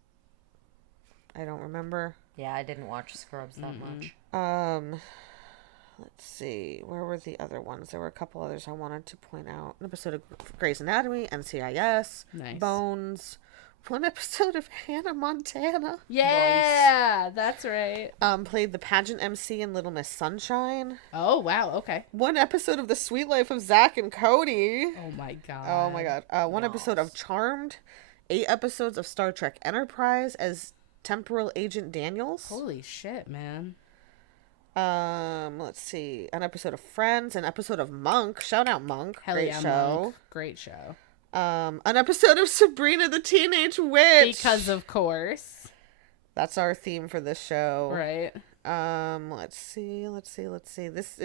I don't remember. Yeah, I didn't watch Scrubs that much. let's see, where were the other ones? There were a couple others I wanted to point out. An episode of Grey's Anatomy, NCIS, Nice. Bones, one episode of Hannah Montana. Yeah, that's right. Played the pageant MC in Little Miss Sunshine. Oh, wow, okay. One episode of The Sweet Life of Zach and Cody. Oh my god. Oh my god. One episode of Charmed. 8 episodes of Star Trek Enterprise as Temporal Agent Daniels. Holy shit, man. Let's see. An episode of Friends, an episode of Monk. Shout out Monk. Hell Great yeah, show. Monk. Great show. An episode of Sabrina the Teenage Witch. Because of course. That's our theme for this show. Right. Let's see. This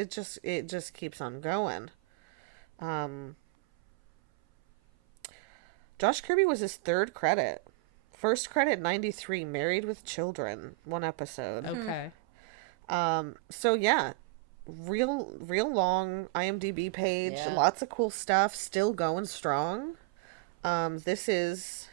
it just keeps on going. Josh Kirby was his 3rd credit. First credit 93, Married with Children. 1 episode. Okay. So yeah, real long IMDb page. Yeah. Lots of cool stuff. Still going strong. This is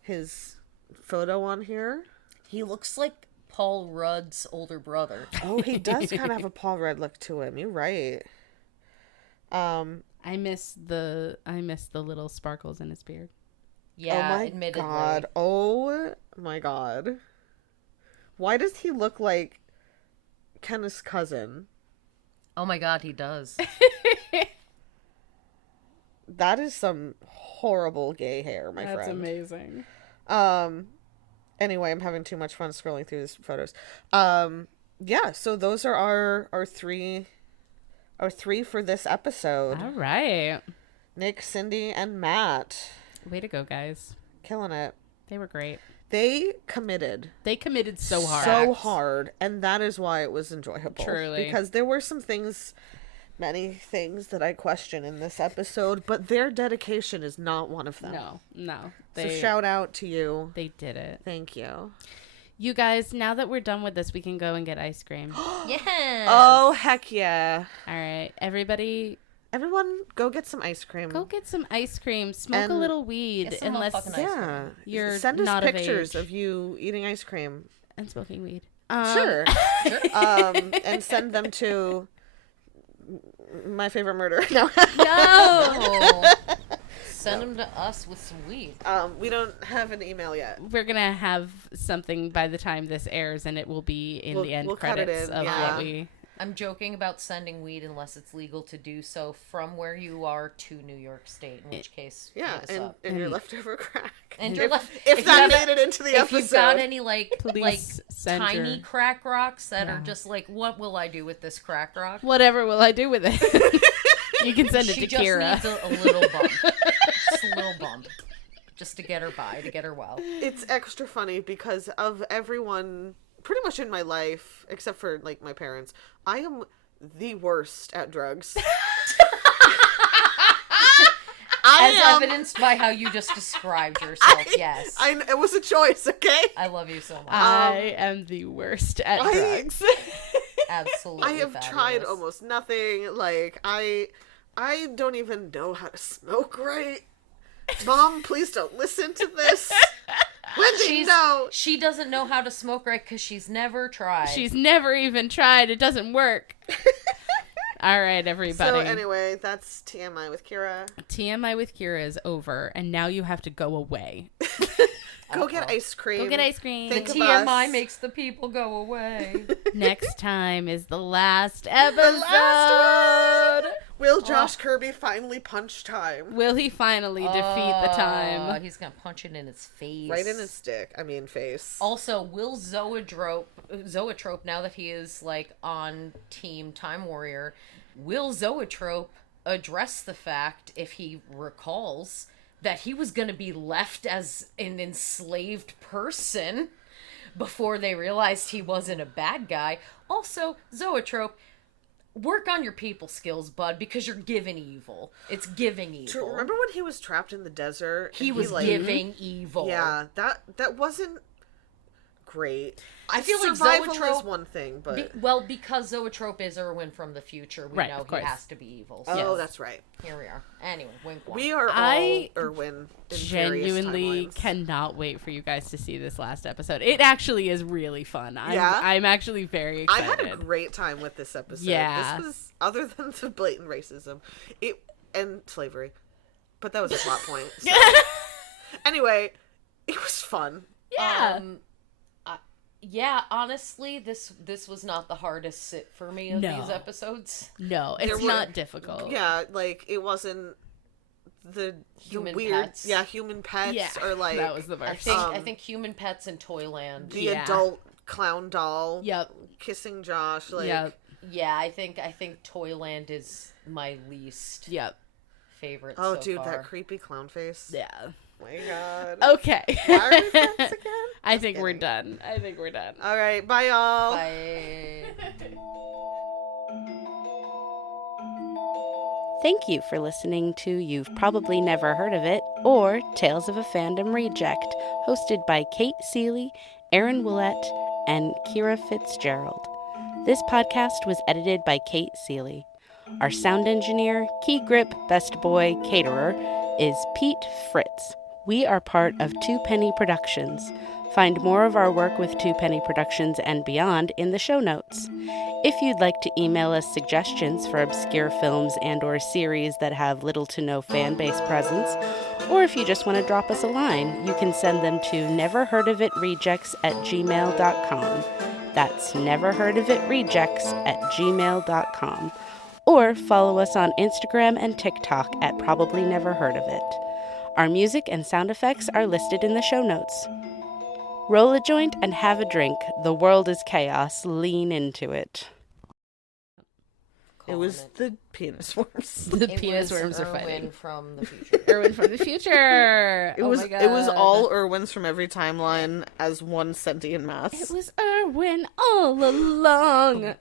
his photo on here. He looks like Paul Rudd's older brother. Oh, he does kind of have a Paul Rudd look to him. You're right. I miss the little sparkles in his beard. Yeah, oh my admittedly. god. Oh my god. Why does he look like Kenneth's cousin? Oh my god, he does. That is some horrible gay hair, my That's friend. amazing. Anyway, I'm having too much fun scrolling through these photos. Yeah, so those are our three for this episode. All right. Nick, Cindy, and Matt. Way to go, guys. Killing it. They were great. They committed. They committed so hard. So hard, and that is why it was enjoyable. Truly. Because there were some things, many things that I question in this episode, but their dedication is not one of them. No. So shout out to you. They did it. Thank you. You guys, now that we're done with this, we can go and get ice cream. Yeah. Oh, heck yeah. All right. Everybody, Everyone, go get some ice cream. go get some ice cream. Smoke a And little weed. get some Unless motherfucking ice Yeah. You're Send us not of pictures age. of you eating ice cream. and smoking weed. Sure. And send them to My Favorite Murder. No. No. Send them to us with some weed. We don't have an email yet. We're going to have something by the time this airs, and it will be in the end we'll cut it credits in, of yeah. what we... I'm joking about sending weed unless it's legal to do so from where you are to New York State, in which case, Yeah, hit us up. and your leftover crack. And your left, If that made it into the if episode. you've got any Please send tiny your- crack rocks that are just like, what will I do with this crack rock? Whatever will I do with it? You can send it She to just Kyra. needs a little bump, just a little bump, just to get her by, to get her well. It's extra funny because of everyone pretty much in my life, except for like my parents, I am the worst at drugs. As evidenced by how you just described yourself, yes. It was a choice, okay? I love you so much. I am the worst at drugs. Absolutely. I have tried fabulous. almost nothing. Like I don't even know how to smoke right. Mom, please don't listen to this. Wendy, no. She doesn't know how to smoke right because she's never tried. She's never even tried. It doesn't work. All right, everybody. So anyway, that's TMI with Kyra. TMI with Kyra is over, and now you have to go away. Go get ice cream. Go get ice cream. Think of TMI us. makes the people go away. Next time is the last episode. last one. Will Josh Kirby finally punch time? Will he finally defeat the time? He's gonna punch it in his face. Right in his face. Also, will Zoetrope, now that he is like on Team Time Warrior, will Zoetrope address the fact, if he recalls, that he was gonna be left as an enslaved person before they realized he wasn't a bad guy? Also, Zoetrope, work on your people skills, bud, because you're giving evil. It's giving evil. Remember when he was trapped in the desert? He and was like, giving evil. Yeah, that wasn't great. I feel like survival Zoetrope is one thing, but because Zoetrope is Erwin from the future, we Right, know of he course. has to be evil. oh, So that's right. here we are. Anyway, wink wink. We are all I Erwin in genuinely various timelines. cannot wait for you guys to see this last episode. It actually is really fun. I'm actually very I excited. had a great time with this episode. Yeah. This was, other than the blatant racism, and slavery, but that was a plot point. So. Anyway, it was fun. Yeah. Yeah, honestly, this was not the hardest sit for me of these episodes. No, it's not difficult. Yeah, like it wasn't the Human weird, pets. Yeah, human pets Yeah, or like that was the I worst. think Human Pets and Toyland. the Yeah. adult clown doll. Yep. Kissing Josh. Like Yep. Yeah, I think Toyland is my least Yep. oh, favorite. so dude, far. that creepy clown face. Yeah. My God. Okay. Why are we friends again? I think we're kidding. done. I think we're done. All right, bye, y'all. Bye. Thank you for listening to You've Probably Never Heard of It or Tales of a Fandom Reject, hosted by Cate Seeley, Erin Ouellette, and Kyra Fitzgerald. This podcast was edited by Cate Seeley. Our sound engineer, key grip, best boy, caterer is Pete Fritz. We are part of Two Penny Productions. Find more of our work with Two Penny Productions and beyond in the show notes. If you'd like to email us suggestions for obscure films and or series that have little to no fan base presence, or if you just want to drop us a line, you can send them to neverheardofitrejects@gmail.com. That's neverheardofitrejects@gmail.com. Or follow us on Instagram and TikTok at Probably Never Heard of It. Our music and sound effects are listed in the show notes. Roll a joint and have a drink. The world is chaos. Lean into it. It was the penis worms. The It penis was worms are Erwin fighting. from the future. Erwin from the future. It was all Erwins from every timeline as one sentient mass. It was Erwin all along.